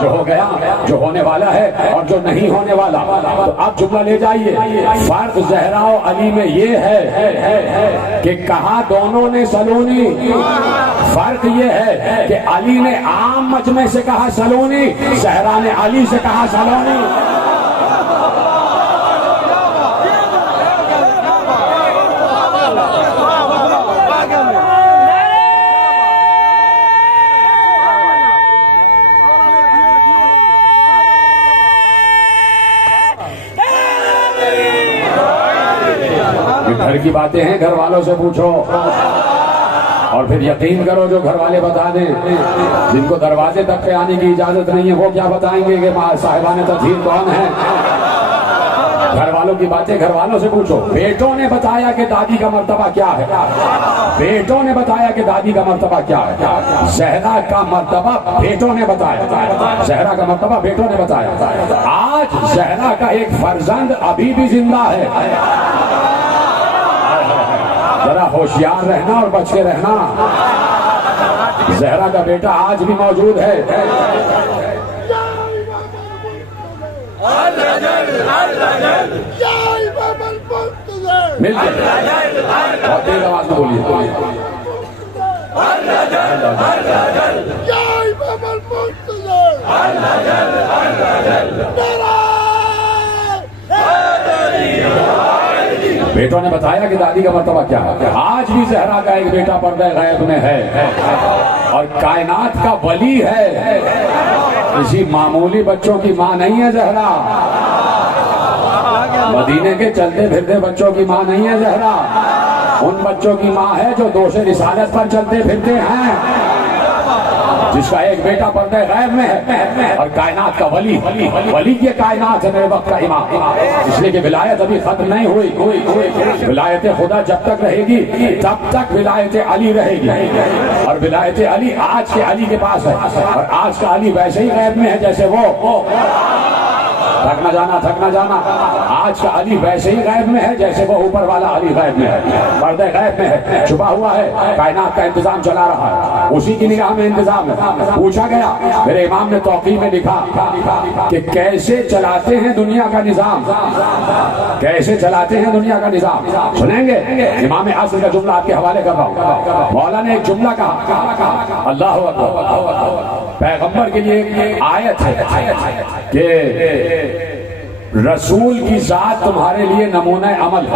جو ہو گیا، جو ہونے والا ہے اور جو نہیں ہونے والا. تو آپ جملہ لے جائیے. فرق زہرا و علی میں یہ ہے کہ کہا دونوں نے سلونی. فرق یہ ہے کہ علی نے عام مجمع سے کہا سلونی، زہرا نے علی سے کہا سلونی. گھر کی باتیں ہیں، گھر والوں سے پوچھو اور پھر یقین کرو جو گھر والے بتا دیں. جن کو دروازے تک پہ آنے کی اجازت نہیں ہے وہ کیا بتائیں گے کہ صاحبان تطہیر کون ہے. گھر والوں کی باتیں گھر والوں سے پوچھو. بیٹوں نے بتایا کہ دادی کا مرتبہ کیا ہے، بیٹوں نے بتایا کہ دادی کا مرتبہ کیا ہے. زہرا کا مرتبہ بیٹوں نے بتایا، زہرا کا مرتبہ بیٹوں نے بتایا. آج زہرا کا ایک فرزند ابھی بھی زندہ ہے. ذرا ہوشیار رہنا اور بچ کے رہنا. زہرا کا بیٹا آج بھی موجود ہے. مل کے بہت تیز آواز میں بولیے. بیٹوں نے بتایا کہ دادی کا مرتبہ کیا ہے. آج بھی زہرا کا ایک بیٹا پردہ غیب میں ہے اور کائنات کا ولی ہے. کسی معمولی بچوں کی ماں نہیں ہے زہرا، مدینے کے چلتے پھرتے بچوں کی ماں نہیں ہے زہرا، ان بچوں کی ماں ہے جو دوش رسالت پر چلتے پھرتے ہیں، جس کا ایک بیٹا پردہ غیب میں ہے اور کائنات کا ولی یہ کائنات ہے میرے وقت کا امام، اس لیے کہ ولایت ابھی ختم نہیں ہوئی، ولایت خدا جب تک رہے گی تب تک ولایت علی رہے گی، اور ولایت علی آج کے علی کے پاس ہے، اور آج کا علی ویسے ہی غیب میں ہے جیسے وہ تھک نہ جانا آج کا علی ویسے ہی غیب میں ہے جیسے وہ اوپر والا علی غیب میں ہے، پردہ غیب میں ہے، چھپا ہوا ہے، کائنات کا انتظام چلا رہا ہے، اسی کی نگاہ میں انتظام ہے۔ پوچھا گیا، میرے امام نے توقیع میں لکھا کہ کیسے چلاتے ہیں دنیا کا نظام، کیسے چلاتے ہیں دنیا کا نظام، سنیں گے؟ امام عصر کا جملہ آپ کے حوالے کر رہا ہوں، مولا نے ایک جملہ کہا، اللہ اکبر، پیغمبر کے لیے ایک آیت ہے کہ رسول کی ذات تمہارے لیے نمونہ عمل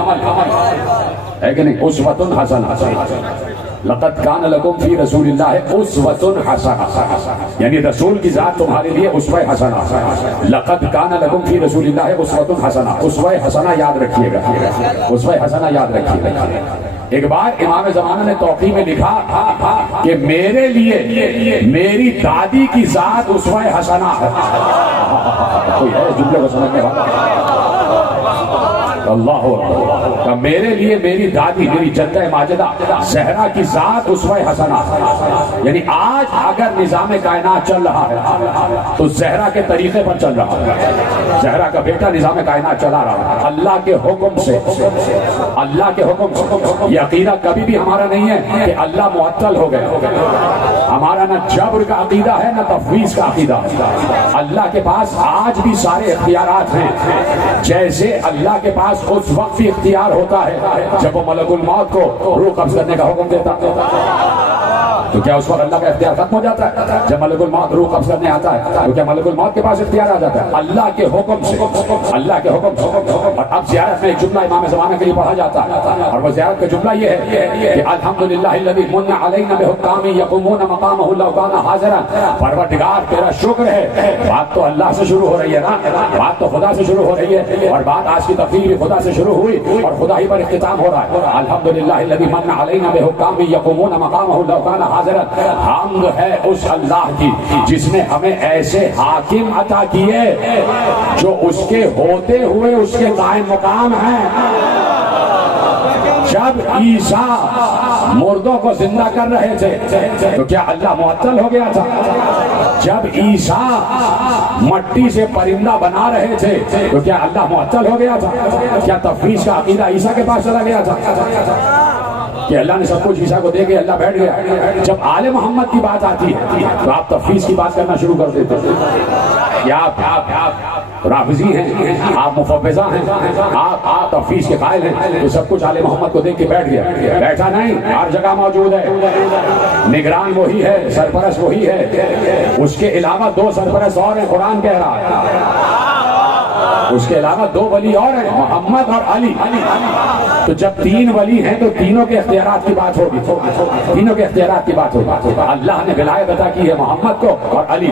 ہے کہ نہیں، اسوۃ حسنہ، لقد کان لکم فی رسول اللہ اسوۃ حسنہ، یعنی رسول کی ذات تمہارے لیے اسوہ حسنہ، لقد کان لکم فی رسول اللہ اسوۃ حسنہ، اسوہ حسنہ یاد رکھیے گا، اسوہ حسنہ یاد رکھیے گا۔ ایک بار امام زمانہ نے توقیع میں لکھا کہ میرے لیے میری دادی کی ذات اسوہ حسنہ ہے، کوئی ہے جملے کو سمجھنے والا؟ اللہ اکبر، میرے لیے میری دادی، میری جدہ ماجدہ زہرا کی ذات اسوہ حسنہ، یعنی آج اگر نظام کائنات چل رہا ہے تو زہرا کے طریقے پر چل رہا ہے، زہرا کا بیٹا نظام کائنات چلا رہا ہے اللہ کے حکم سے، اللہ کے حکم سے۔ یہ عقیدہ کبھی بھی ہمارا نہیں ہے کہ اللہ معطل ہو گئے، ہمارا نہ جبر کا عقیدہ ہے نہ تفویض کا عقیدہ، اللہ کے پاس آج بھی سارے اختیارات ہیں، جیسے اللہ کے پاس اس وقت بھی اختیار ہوتا ہے جب وہ ملک الموت کو روح قبض کرنے کا حکم دیتا، تو کیا اس وقت اللہ کا اختیار ختم ہو جاتا ہے؟ جب ملک الموت روح قبض کرنے آتا ہے تو کیا ملک الموت کے پاس اختیار آ جاتا ہے؟ اللہ کے حکم سے، اللہ کے حکم سے۔ اور اب زیارت میں ایک جملہ امام زمانہ کے لیے پڑھا جاتا ہے، اور وہ زیارت کا جملہ یہ ہے کہ الحمدللہ الذی من علینا بحکام یقومون مقامہ لو کان حاضرا، پروردگار تیرا شکر ہے۔ بات تو اللہ سے شروع ہو رہی ہے نا، بات تو خدا سے شروع ہو رہی ہے، اور بات آج کی تقریر بھی خدا سے شروع ہوئی اور خدا ہی پر اختتام ہو رہا ہے۔ الحمدللہ الذی من علینا بحکام یقومون مقامہ لو کان حاضرا، حمد ہے اس اللہ کی جس نے ہمیں ایسے حاکم عطا کیے جو اس کے ہوتے ہوئے اس کے قائم مقام ہیں۔ جب عیسیٰ مردوں کو زندہ کر رہے تھے تو کیا اللہ معطل ہو گیا تھا؟ جب عیسیٰ مٹی سے پرندہ بنا رہے تھے تو کیا اللہ معطل ہو گیا تھا؟ کیا تفویض کا عقیدہ عیسیٰ کے پاس چلا گیا تھا کہ اللہ نے سب کچھ عیسیٰ کو دے کے اللہ بیٹھ گیا؟ جب آل محمد کی بات آتی ہے تو آپ تفویض کی بات کرنا شروع کر دیتے ہیں، یا آپ رافضی ہیں، آپ مفوضہ ہیں، آپ تفویض کے قائل ہیں، تو سب کچھ آل محمد کو دیکھ کے بیٹھ گیا؟ بیٹھا نہیں، ہر جگہ موجود ہے، نگران وہی ہے، سرپرست وہی ہے، اس کے علاوہ دو سرپرست اور ہیں، قرآن کہہ رہا ہے، اس کے علاوہ دو ولی اور ہیں، محمد اور علی۔ تو جب تین ولی ہیں تو تینوں کے اختیارات کی بات ہوگی، تینوں کے اختیارات کی بات ہوگی۔ اللہ نے ولایت عطا کی ہے محمد کو اور علی،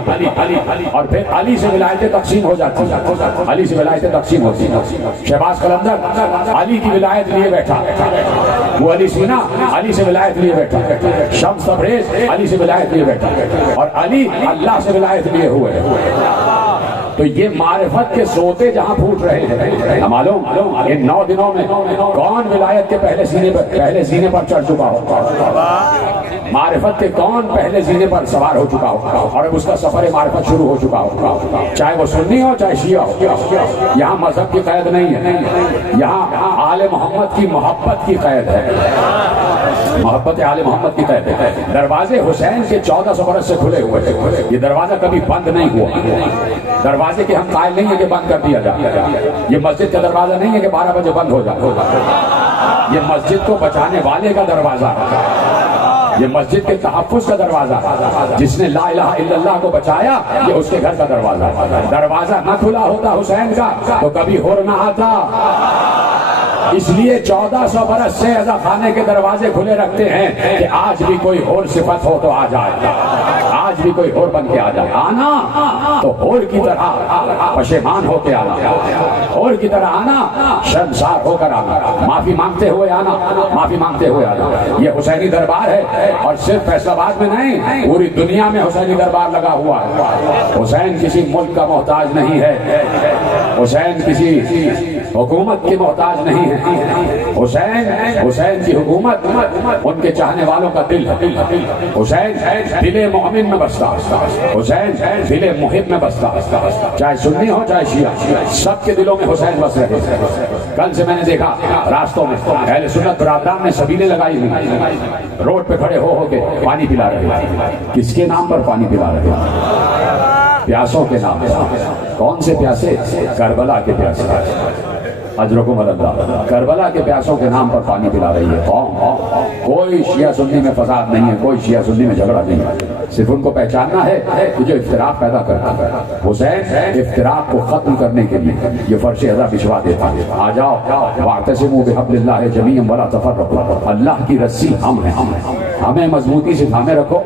اور پھر علی سے ولایتیں تقسیم ہو جاتی ہیں، علی سے ولایتیں تقسیم ہوتی ہیں۔ شہباز قلندر علی کی ولایت لیے بیٹھا، وہ علی سینا علی سے ولایت لیے بیٹھا، شمس تبریز علی سے ولایت لیے بیٹھا، اور علی اللہ سے ولایت لیے ہوئے۔ تو یہ معرفت کے سوتے جہاں پھوٹ رہے ہیں، معلوم ان 9 دنوں میں کون ولایت کے پہلے زینے پر چڑھ چکا ہو، معرفت کے کون پہلے زینے پر سوار ہو چکا ہو، اور اب اس کا سفر معرفت شروع ہو چکا ہو، چاہے وہ سنی ہو چاہے شیعہ ہو۔ یہاں مذہب کی قید نہیں ہے، یہاں آل محمد کی محبت کی قید ہے، محبت آل محمد کی قید ہے۔ دروازے حسین کے 1400 برس سے کھلے ہوئے تھے، یہ دروازہ کبھی بند نہیں ہوا، دروازے کے ہم قائل نہیں ہیں کہ بند کر دیا جائے، یہ مسجد کا دروازہ نہیں ہے کہ 12 بجے بند ہو جائے، یہ مسجد کو بچانے والے کا دروازہ ہے، یہ مسجد کے تحفظ کا دروازہ ہے، جس نے لا الہ الا اللہ کو بچایا یہ اس کے گھر کا دروازہ ہے۔ دروازہ نہ کھلا ہوتا حسین کا تو کبھی ہور نہ آتا، اس لیے 1400 برس سے عزا خانے کے دروازے کھلے رکھتے ہیں کہ آج بھی کوئی اور صفت ہو تو آ جائے، آج بھی کوئی ہور بن کے آ جائے، آنا تو ہور کی طرح پشیمان ہو کے آنا، ہور کی طرح آنا، شرمسار ہو کر آنا، معافی مانگتے ہوئے آنا، معافی مانگتے ہوئے آنا۔ یہ حسینی دربار ہے، اور صرف فیصل آباد میں نہیں، پوری دنیا میں حسینی دربار لگا ہوا ہے۔ حسین کسی ملک کا محتاج نہیں ہے، حسین کسی حکومت کی محتاج نہیں ہے، حسین کی حکومت ان کے چاہنے والوں کا دل ہے۔ حسین دل مومن میں بستا، حسین دل محب میں بستا، چاہے سنی ہو چاہے شیعہ، سب کے دلوں میں حسین بس رہے۔ کل سے میں نے دیکھا راستوں میں اہل سنت برادران نے سبیلیں لگائی ہوئی، روڈ پہ کھڑے ہو کے پانی پلا رہے ہیں۔ کس کے نام پر پانی پلا رہے ہیں؟ پیاسوں کے نام پر۔ کون سے پیاسے؟ کربلا کے پیاسے۔ اجرکم اللہ، کربلا کے پیاسوں کے نام پر پانی پلا رہی ہے قوم۔ کوئی شیعہ سنی میں فساد نہیں ہے، کوئی شیعہ سنی میں جھگڑا نہیں ہے، صرف ان کو پہچاننا ہے کہ جو افتراق پیدا کرتا ہے۔ حسین افتراق کو ختم کرنے کے لیے یہ فرش ازا بچھوا دیتا ہے۔ آ جاؤ واعتصموا بحبل اللہ جمیعا ولا تفرقوا، اللہ کی رسی ہم ہیں، ہمیں مضبوطی سے تھامے رکھو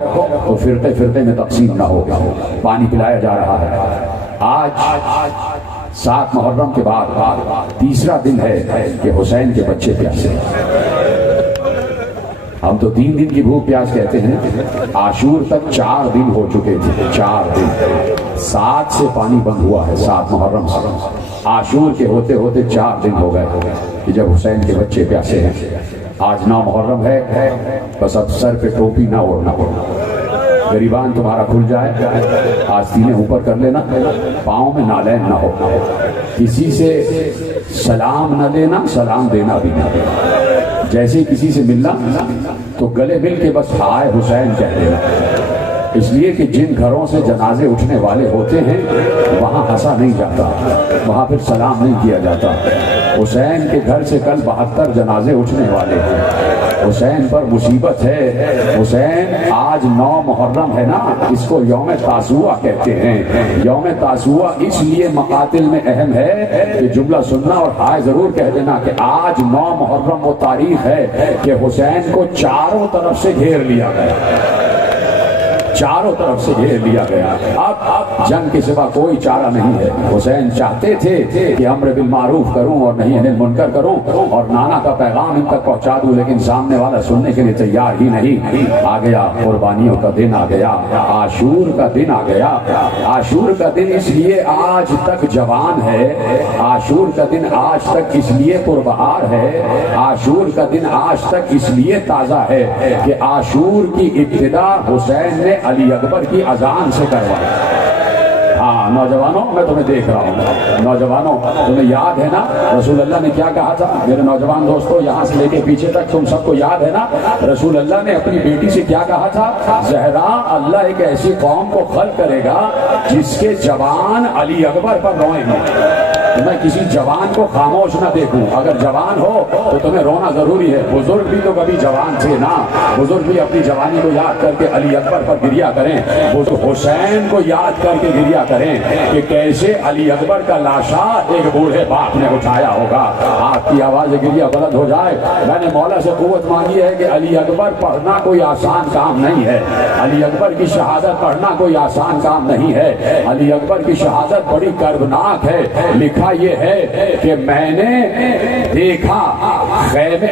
تو فرقے فرقے میں تقسیم نہ ہوگا۔ پانی پلایا جا رہا ہے۔ آج 7 محرم کے بعد تیسرا دن ہے کہ حسین کے بچے پیاسے۔ ہم تو 3 دن کی بھوک پیاس کہتے ہیں، عاشور تک 4 دن ہو چکے تھے، 4 دن۔ 7 سے پانی بند ہوا ہے، 7 محرم سے۔ عاشور کے ہوتے ہوتے 4 دن ہو گئے کہ جب حسین کے بچے پیاسے ہیں۔ آج 9 محرم ہے، بس اب سر پہ ٹوپی نہ اوڑھنا پڑا، گریبان تمہارا کھل جائے، آستینیں اوپر کر لینا، پاؤں میں نالین نہ ہو، کسی سے سلام نہ لینا، سلام دینا بھی نہ دینا۔ جیسے کسی سے ملنا تو گلے مل کے بس ہائے حسین کہہ دینا، اس لیے کہ جن گھروں سے جنازے اٹھنے والے ہوتے ہیں وہاں ہنسا نہیں جاتا، وہاں پھر سلام نہیں کیا جاتا۔ حسین کے گھر سے کل 72 جنازے اٹھنے والے ہیں، حسین پر مصیبت ہے۔ حسین آج 9 محرم ہے نا، اس کو یوم تاسوعہ کہتے ہیں۔ یوم تاسوعہ اس لیے مقاتل میں اہم ہے کہ جملہ سننا اور ہائے ضرور کہہ دینا کہ آج 9 محرم وہ تاریخ ہے کہ حسین کو چاروں طرف سے گھیر لیا گیا، چاروں طرف سے گھیر لیا گیا۔ اب جنگ کے سوا کوئی چارہ نہیں ہے۔ حسین چاہتے تھے کہ امر بالمعروف کروں اور نہیں انل منکر کروں اور نانا کا پیغام ان تک پہنچا دوں، لیکن سامنے والا سننے کے لیے تیار ہی نہیں۔ آ گیا قربانیوں کا دن، آ گیا عاشور کا دن، آ گیا عاشور کا دن۔ اس لیے آج تک جوان ہے، عاشور کا دن آج تک اس لیے پربہار ہے، عاشور کا دن آج تک اس لیے تازہ ہے کہ عاشور کی ابتدا حسین نے علی اکبر کی اذان سے کروائی۔ ہاں نوجوانوں، میں تمہیں دیکھ رہا ہوں، نوجوانوں تمہیں یاد ہے نا رسول اللہ نے کیا کہا تھا؟ میرے نوجوان دوستو یہاں سے لے کے پیچھے تک تم سب کو یاد ہے نا رسول اللہ نے اپنی بیٹی سے کیا کہا تھا؟ زہرا، اللہ ایک ایسی قوم کو خلق کرے گا جس کے جوان علی اکبر پر روئیں گے۔ میں کسی جوان کو خاموش نہ دیکھوں، اگر جوان ہو تو تمہیں رونا ضروری ہے۔ بزرگ بھی تو کبھی جوان تھے نا، بزرگ بھی اپنی جوانی کو یاد کر کے علی اکبر پر گریا کریں، حسین کو یاد کر کے گریا کریں کہ کیسے علی اکبر کا لاشا ایک بوڑھے باپ نے اٹھایا ہوگا۔ آپ کی آواز گریا بلند ہو جائے۔ میں نے مولا سے قوت مانگی ہے کہ علی اکبر پڑھنا کوئی آسان کام نہیں ہے، علی اکبر کی شہادت پڑھنا کوئی آسان کام نہیں ہے، علی اکبر کی شہادت بڑی کربناک ہے۔ لکھا یہ ہے کہ میں نے دیکھا خیمے،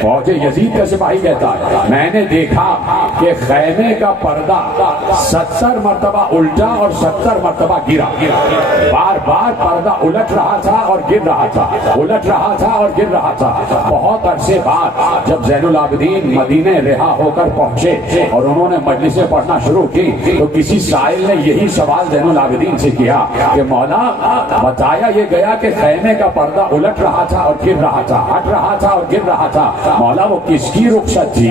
فوج یزید کا سپاہی کہتا ہے، میں نے دیکھا کہ خیمے کا پردہ 70 مرتبہ الٹا اور 70 مرتبہ گرا، بار بار پردہ الٹ رہا تھا اور گر رہا تھا، الٹ رہا تھا اور گر رہا تھا۔ بہت عرصے بعد جب زین العابدین مدینے رہا ہو کر پہنچے اور انہوں نے مجلسیں پڑھنا شروع کی تو کسی سائل نے یہی سوال زین العابدین سے کیا کہ مولا بتایا یہ گیا کہ خیمے کا پردہ الٹ رہا تھا اور گر رہا تھا، ہٹ رہا تھا اور گر رہا تھا، مولا وہ کس کی رخصت تھی؟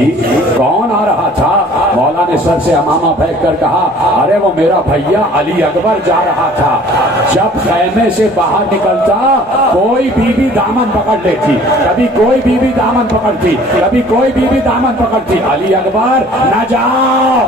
کون آ رہا تھا؟ مولا نے سر سے امامہ پھینک کر کہا ارے وہ میرا بھیا علی اکبر جا رہا تھا۔ جب خیمے سے باہر نکلتا کوئی بیوی دامن پکڑ لیتی، کبھی کوئی بیوی دامن پکڑتی، کبھی کوئی بیوی دامن پکڑتی، علی اکبر نہ جاؤ،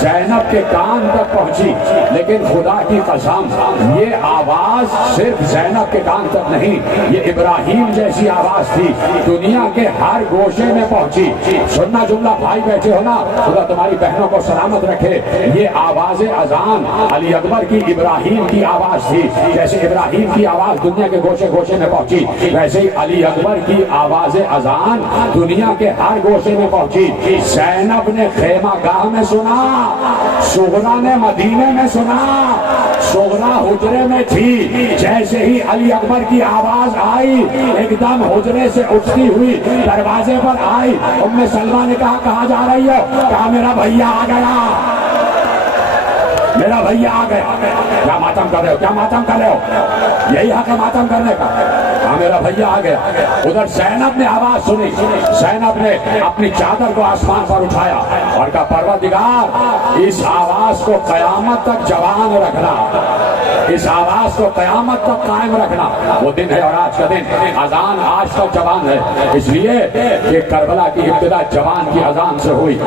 زینب کے کان تک پہنچی، لیکن خدا کی قسم یہ آواز صرف زینب کے کان تک نہیں، یہ ابراہیم جیسی آواز تھی، دنیا کے ہر گوشے میں پہنچی۔ سننا جملہ بھائی بیٹھے ہو نا، خدا تمہاری بہنوں کو سلامت رکھے۔ یہ آواز اذان علی اکبر کی ابراہیم کی آواز تھی، جیسے ابراہیم کی آواز دنیا کے گوشے گوشے میں پہنچی، ویسے ہی علی اکبر کی آواز اذان دنیا کے ہر گوشے میں پہنچی۔ زینب نے خیمہ گاہ میں سنا، سغرا نے مدینے میں سنا، سغرا حجرے میں تھی، جیسے ہی علی اکبر کی آواز آئی ایک دم حجرے سے اٹھتی ہوئی دروازے پر آئی۔ ام سلمہ نے کہا کہاں جا رہی ہو؟ کہا میرا بھیا آ گیا، میرا بھیا آ گیا۔ کیا ماتم کر رہے ہو؟ کیا ماتم کر رہے ہو؟ یہی حق ہے ماتم کرنے کا؟ ہاں میرا بھیا آ گیا۔ ادھر زینب نے آواز سنی، زینب نے اپنی چادر کو آسمان پر اٹھایا اور کہا پروردگار اس آواز کو قیامت تک جوان رکھنا، اس آواز کو قیامت تک قائم رکھنا۔ وہ دن ہے اور آج کا دن، اذان آج تک جوان ہے، اس لیے کہ کربلا کی ابتدا جوان کی اذان سے ہوئی۔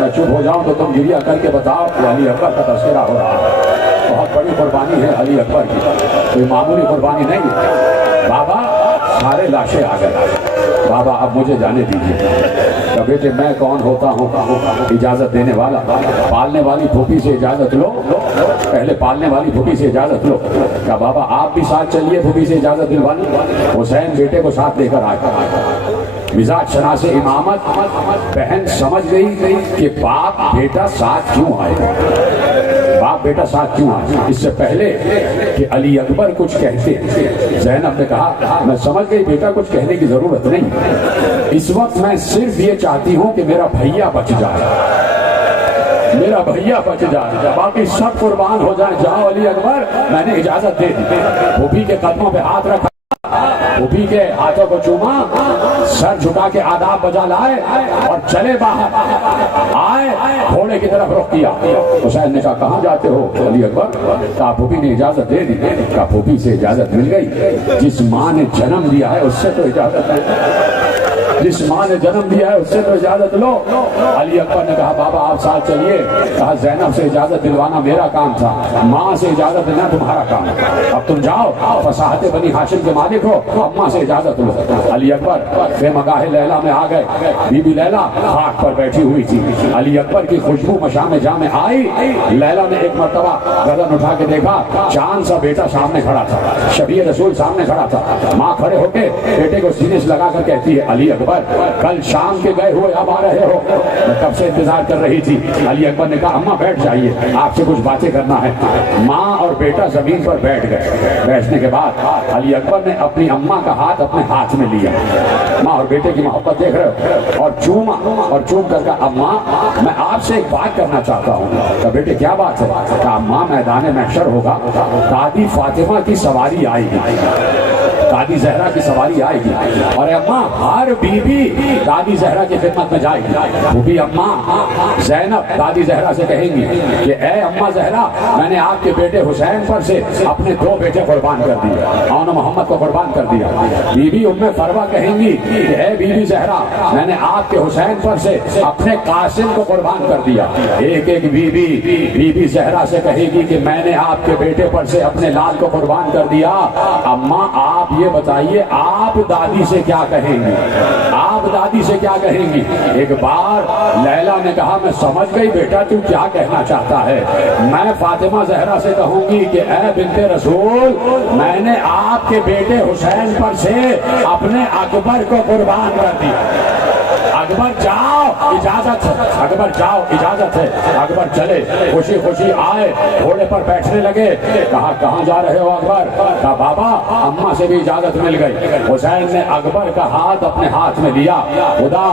میں چپ ہو جاؤں تو تم گریہ کر کے بتاؤ کہ علی اکبر کا تذکرہ ہو رہا ہے۔ بہت بڑی قربانی ہے علی اکبر کی، کوئی معمولی قربانی نہیں ہے۔ بابا سارے لاشیں آ گئے، بابا اب مجھے جانے دیجیے۔ کہ بیٹے میں کون ہوتا ہوں اجازت دینے والا؟ پالنے والی پھوپھی سے اجازت لو، پہلے پالنے والی پھوپھی سے اجازت لو۔ کہا بابا آپ بھی ساتھ چلیے پھوپھی سے اجازت دلوانی۔ حسین بیٹے کو ساتھ لے کر آئے۔ مزاج شناس امامت بہن سمجھ گئی کہ باپ بیٹا ساتھ کیوں آئے، باپ بیٹا ساتھ کیوں آئے۔ اس سے پہلے کہ علی اکبر کچھ کہتے، زینب نے کہا میں سمجھ گئی بیٹا کچھ کہنے کی ضرورت نہیں، اس وقت میں صرف یہ چاہتی ہوں کہ میرا بھیا بچ جائے، میرا بھیا بچ جائے، باقی سب قربان ہو جائیں۔ جاؤ علی اکبر، میں نے اجازت دے دی۔ پھوپھی کے قدموں پہ ہاتھ رکھا، پھوپھی کے ہاتھوں کو چوما، سر جھکا کے آداب بجا لائے اور چلے باہر آئے، گھوڑے کی طرف رخ کیا۔ حسین نے کہا کہاں جاتے ہو علی اکبر؟ کہا پھوپھی نے اجازت دے دی۔ کہا پھوپھی سے اجازت مل گئی، جس ماں نے جنم دیا ہے اس سے تو اجازت ہے، جس ماں نے جنم دیا ہے اس سے تو اجازت لو۔ علی اکبر نے کہا بابا آپ ساتھ چلیے۔ کہا زینب سے اجازت دلوانا میرا کام تھا، ماں سے اجازت دینا تمہارا کام ہے، اب تم جاؤ، فصاحت بنی ہاشم کے مالک ہو، اماں سے اجازت لو۔ علی اکبر خیمہ گاہ لیلا میں آ گئے، بی بی لیلا خاک پر بیٹھی ہوئی تھی، علی اکبر کی خوشبو مشام جاں میں آئی۔ لیلا نے ایک مرتبہ گردن اٹھا کے دیکھا، چاند سا بیٹا سامنے کھڑا تھا، شفیع رسول سامنے کھڑا تھا۔ ماں کھڑے ہو کے بیٹے کو سینے سے لگا کر کہتی ہے علی اکبر کل شام کے گئے ہوئے اب آ رہے ہو؟ میں کب سے انتظار کر رہی تھی۔ علی اکبر نے کہا اماں بیٹھ جائیے، آپ سے کچھ باتیں کرنا ہے۔ ماں اور بیٹا زمین پر بیٹھ گئے۔ بیٹھنے کے بعد علی اکبر نے اپنی اماں کا ہاتھ اپنے ہاتھ میں لیا، ماں اور بیٹے کی محبت دیکھ رہے ہو، اور چوما اور چوم کر کہا اماں میں آپ سے ایک بات کرنا چاہتا ہوں۔ کہا بیٹے کیا بات ہے؟ کہا اماں میدان محشر ہوگا، دادی فاطمہ کی سواری آئے گی، دادی زہرا کی سواری آئے گی، اور اماں ہر بیوی دادی زہرا کی خدمت میں جائے گی۔ وہ بھی اماں زینب دادی زہرا سے کہیں گی کہ اے اماں زہرا میں نے آپ کے بیٹے حسین پر سے اپنے 2 بیٹے قربان کر دیے، آن محمد کو قربان کر دیا۔ بی بی ام فروہ کہیں گی کہ اے بی بی زہرا میں نے آپ کے حسین پر سے اپنے قاسم کو قربان کر دیا۔ ایک ایک بی بی زہرا سے کہے گی کہ میں نے آپ کے بیٹے پر سے اپنے لال کو قربان کر دیا۔ اماں آپ یہ بتائیے آپ دادی سے کیا کہیں گی، آپ دادی سے کیا کہیں گی؟ ایک بار لیلا نے کہا میں سمجھ گئی بیٹا تو کیا کہنا چاہتا ہے، میں فاطمہ زہرا سے کہوں گی کہ اے بنت رسول میں نے آپ کے بیٹے حسین پر سے اپنے اکبر کو قربان کر دیا۔ اکبر جاؤ اجازت ہے، اکبر جاؤ اجازت ہے۔ اکبر چلے، خوشی خوشی آئے، گھوڑے پر بیٹھنے لگے۔ کہا کہاں جا رہے ہو اکبر؟ کہا بابا اماں سے بھی اجازت مل گئی۔ حسین نے اکبر کا ہاتھ اپنے ہاتھ میں لیا۔ خدا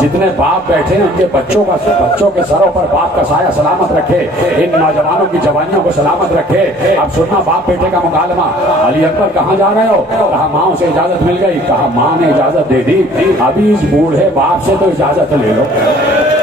جتنے باپ بیٹھے ہیں ان کے بچوں کے سروں پر باپ کا سایہ سلامت رکھے، ان نوجوانوں کی جوانیوں کو سلامت رکھے۔ اب سننا باپ بیٹے کا مکالمہ۔ علی اکبر کہاں جا رہے ہو؟ کہا ماں سے اجازت مل گئی۔ کہا ماں نے اجازت دے دی، ابھی اس بوڑھے باپ سے تو اجازت لے لو۔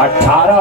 18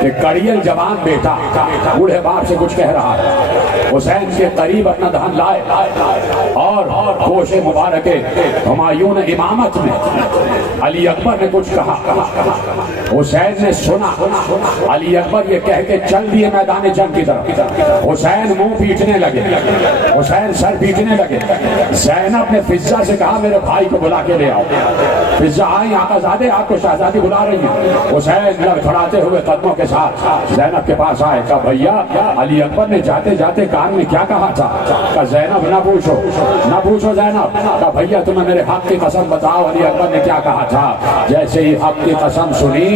کہ کڑیل جوان بیٹا بوڑھے باپ سے کچھ کہہ رہا ہے. حسین کے قریب اپنا دہن لائے اور گوش مبارک ہمایوں امامت میں علی اکبر نے کچھ کہا. حسین نے سنا. علی اکبر یہ کہہ کے چل دیے میدان جنگ کی طرف. حسین منہ پیٹنے لگے, حسین سر پیٹنے لگے. زینب نے فضہ سے کہا میرے بھائی کو بلا کے لے آؤ. فضہ آئی آقا زادے آپ کو شہزادی بلا رہی ہیں. حسین لڑکھڑاتے ہوئے قدموں کے ساتھ زینب کے پاس آئے. کہا بھیا علی اکبر نے جاتے جاتے کان میں کیا کہا تھا؟ کہا زینب نہ پوچھو نہ پوچھو زینب. کہا بھیا تمہیں میرے حق کی قسم بتاؤ علی اکبر نے کیا کہا تھا؟ جیسے ہی حق کی قسم سنی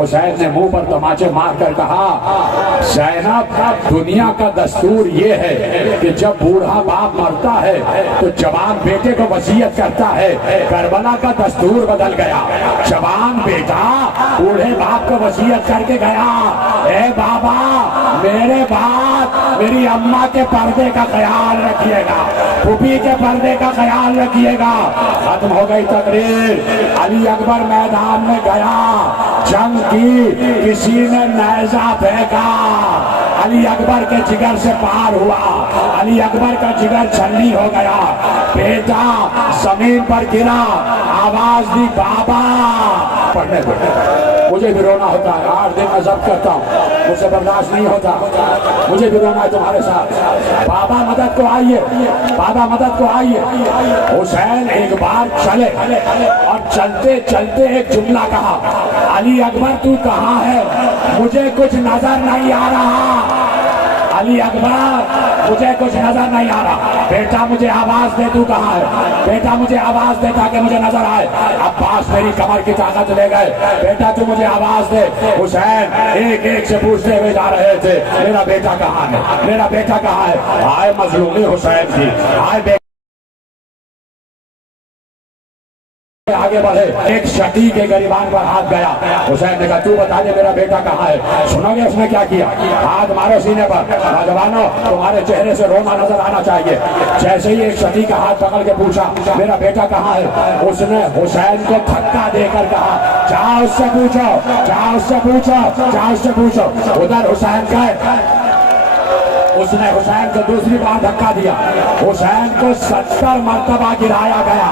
حسین نے منہ پر تماچے مار کر کہا زینب دنیا کا دستور یہ ہے کہ جب بوڑھا باپ مرتا ہے تو جوان بیٹے کو وصیت کرتا ہے. کربلا کا دستور بدل گیا. جوان بیٹا بوڑھے باپ کو وصیت کر کے گیا اے بابا میرے بعد میری اماں کے پردے کا خیال رکھیے گا, پھوپھی کے پردے کا خیال رکھیے گا. ختم ہو گئی تقریر. علی اکبر میدان میں گیا, جنگ کی, کسی نے نیزہ پھینکا, علی اکبر کے جگر سے پار ہوا, علی اکبر کا جگر چھلنی ہو گیا. بیٹا زمین پر گرا, آواز دی بابا. پڑھنے کو مجھے بھی رونا ہوتا ہے. 8 دن میں ضبط کرتا ہوں, مجھ سے برداشت نہیں ہوتا. مجھے بھی رونا ہے تمہارے ساتھ. بابا مدد کو آئیے, بابا مدد کو آئیے. حسین ایک بار چلے اور چلتے چلتے ایک جملہ کہا علی اکبر تو کہاں ہے؟ مجھے کچھ نظر نہیں آ رہا. علی اکبر مجھے کچھ نظر نہیں آ رہا. بیٹا مجھے آواز دے تو کہاں ہے؟ بیٹا مجھے آواز دے تاکہ مجھے نظر آئے. عباس میری کمر کی طاقت لے گئے. بیٹا تو مجھے آواز دے. حسین ایک ایک سے پوچھتے ہوئے جا رہے تھے میرا بیٹا کہاں ہے, میرا بیٹا کہاں ہے. آئے مظلومی حسین کی, آئے آگے بڑھے. ایک شقی کے گریبان پر ہاتھ گیا. حسین نے کہا تو بتا دے میرا بیٹا کہاں ہے. سنو گے اس نے کیا کیا؟ ہاتھ مارو سینے پر. نوجوانوں تمہارے چہرے سے رونا نظر آنا چاہیے. جیسے ہی ایک شقی کا ہاتھ پکڑ کے پوچھا میرا بیٹا کہاں ہے, اس نے حسین کو دھکا دے کر کہا جاؤ اس سے پوچھو, جاؤ اس سے پوچھو, جاؤ اس سے پوچھو. ادھر حسین گئے, اس نے حسین کو دوسری بار دھکا دیا. حسین کو 70 مرتبہ گرایا گیا.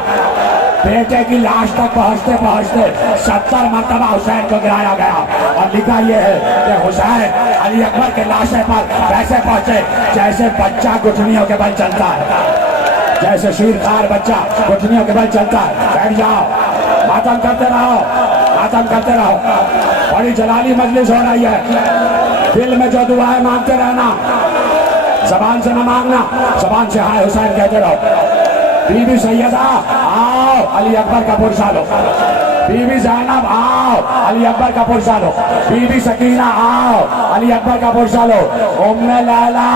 بیٹے کی لاش تک پہنچتے پہنچتے 70 مرتبہ حسین کو گرایا گیا. اور لکھا یہ ہے کہ حسین علی اکبر کے لاشے پر ویسے پہنچے جیسے بچہ گٹھنیوں کے بل چلتا ہے, جیسے شیرخوار بچہ گٹھنیوں کے بل چلتا ہے. بیٹھ جاؤ, ماتم کرتے رہو, ماتم کرتے رہو. بڑی جلالی مجلس ہو رہی ہے. دل میں جو دعائیں مانگتے رہنا, زبان سے نہ مانگنا, زبان سے ہائے حسین کہتے رہو. بی بی سیدہ آؤ علی اکبر کا پرسہ لو. بی بی زینب آؤ علی اکبر کا پرسہ لو. بی بی سکینہ آؤ علی اکبر کا پرسہ لو. ام لیلا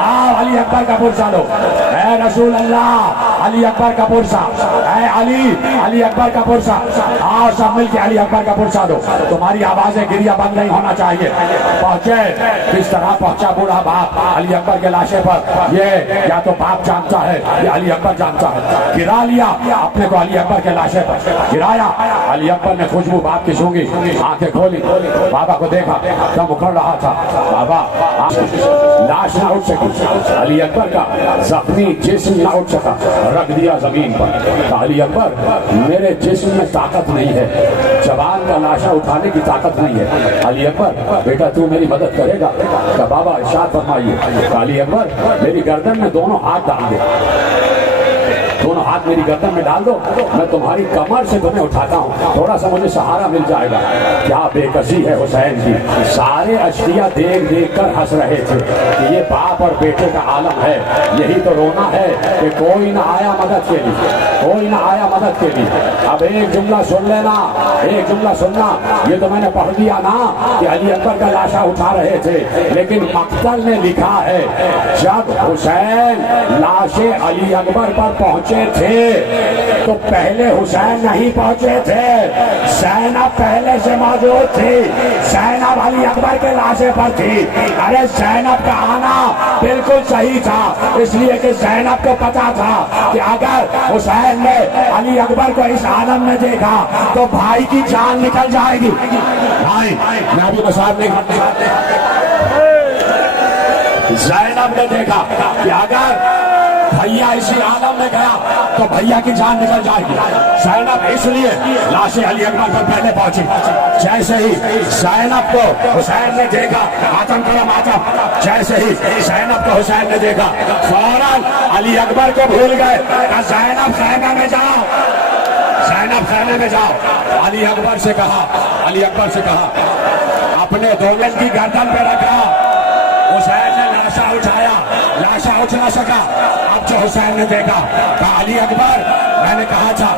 آؤ علی اکبر کا پرسہ لو. اے رسول اللہ علی اکبر کا پرسہ, اے علی علی اکبر کا پرسہ. آؤ سب مل کے علی اکبر کا پرسہ دو. تمہاری آوازیں گریہ بند نہیں ہونا چاہیے. پہنچے کس طرح پہنچا بوڑھا باپ علی اکبر کے لاشے پر. یہ یا تو باپ جانتا ہے یا علی اکبر جانتا ہے. گرا لیا اپنے کو علی اکبر کے لاشے پر, گرایا. علی اکبر نے خوشبو باپ کی سونگی, آنکھیں کھولی, بابا کو دیکھا, دم اکھڑ رہا تھا. بابا لاش نہ اٹھ سکی. علی اکبر کا زخمی جسم نہ اٹھ سکا, رکھ دیا زمین پر. علی اکبر میرے جسم میں طاقت نہیں ہے, جوان کا لاشا اٹھانے کی طاقت نہیں ہے. علی اکبر بیٹا تو میری مدد کرے گا؟ کہ بابا ارشاد فرمائیے. علی اکبر میری گردن میں دونوں ہاتھ ڈال دے, دونوں ہاتھ میری گردن میں ڈال دو, میں تمہاری کمر سے تمہیں اٹھاتا ہوں, تھوڑا سا مجھے سہارا مل جائے گا. کیا بے کسی ہے حسین کی. سارے اشقیاء دیکھ دیکھ کر ہنس رہے تھے کہ یہ باپ اور بیٹے کا عالم ہے. یہی تو رونا ہے کہ کوئی نہ آیا مدد کے لیے, کوئی نہ آیا مدد کے لیے. اب ایک جملہ سن لینا, ایک جملہ سننا. یہ تو میں نے پڑھ دیا نا کہ علی اکبر کا لاشا اٹھا رہے تھے, لیکن مقتل نے لکھا ہے جب حسین لاش علی اکبر پر پہنچے تھے تھے تو پہلے حسین نہیں پہنچے تھے، زینب پہلے سے موجود تھی، زینب علی اکبر کے لاشے پر تھی۔ ارے زینب کا آنا بالکل صحیح تھا، اس لیے کہ زینب کو پتا تھا کہ اگر حسین نے علی اکبر کو اس عالم میں دیکھا تو بھائی کی جان نکل جائے گی۔ بھائی میں ابھی مسائل نہیں، زینب نے دیکھا کہ اگر بھیا اسی عالم میں گیا تو بھیا کی جان نکل جائے گی۔ زینب اس لیے لاش علی اکبر پر پہلے پہنچی۔ جیسے ہی زینب کو حسین نے دیکھا، ماتم کرو ماتم، جیسے ہی زینب کو حسین نے دیکھا فوراً علی اکبر کو بھول گئے کہ زینب خیمے میں جاؤ، زینب خیمے میں جاؤ۔ علی اکبر سے کہا اپنے دولت کی گردن پہ رکھا۔ حسین نے لاشا اٹھایا، لاشا اٹھ نہ سکا۔ اب جو حسین نے دیکھا کہا علی اکبر، میں نے کہا تھا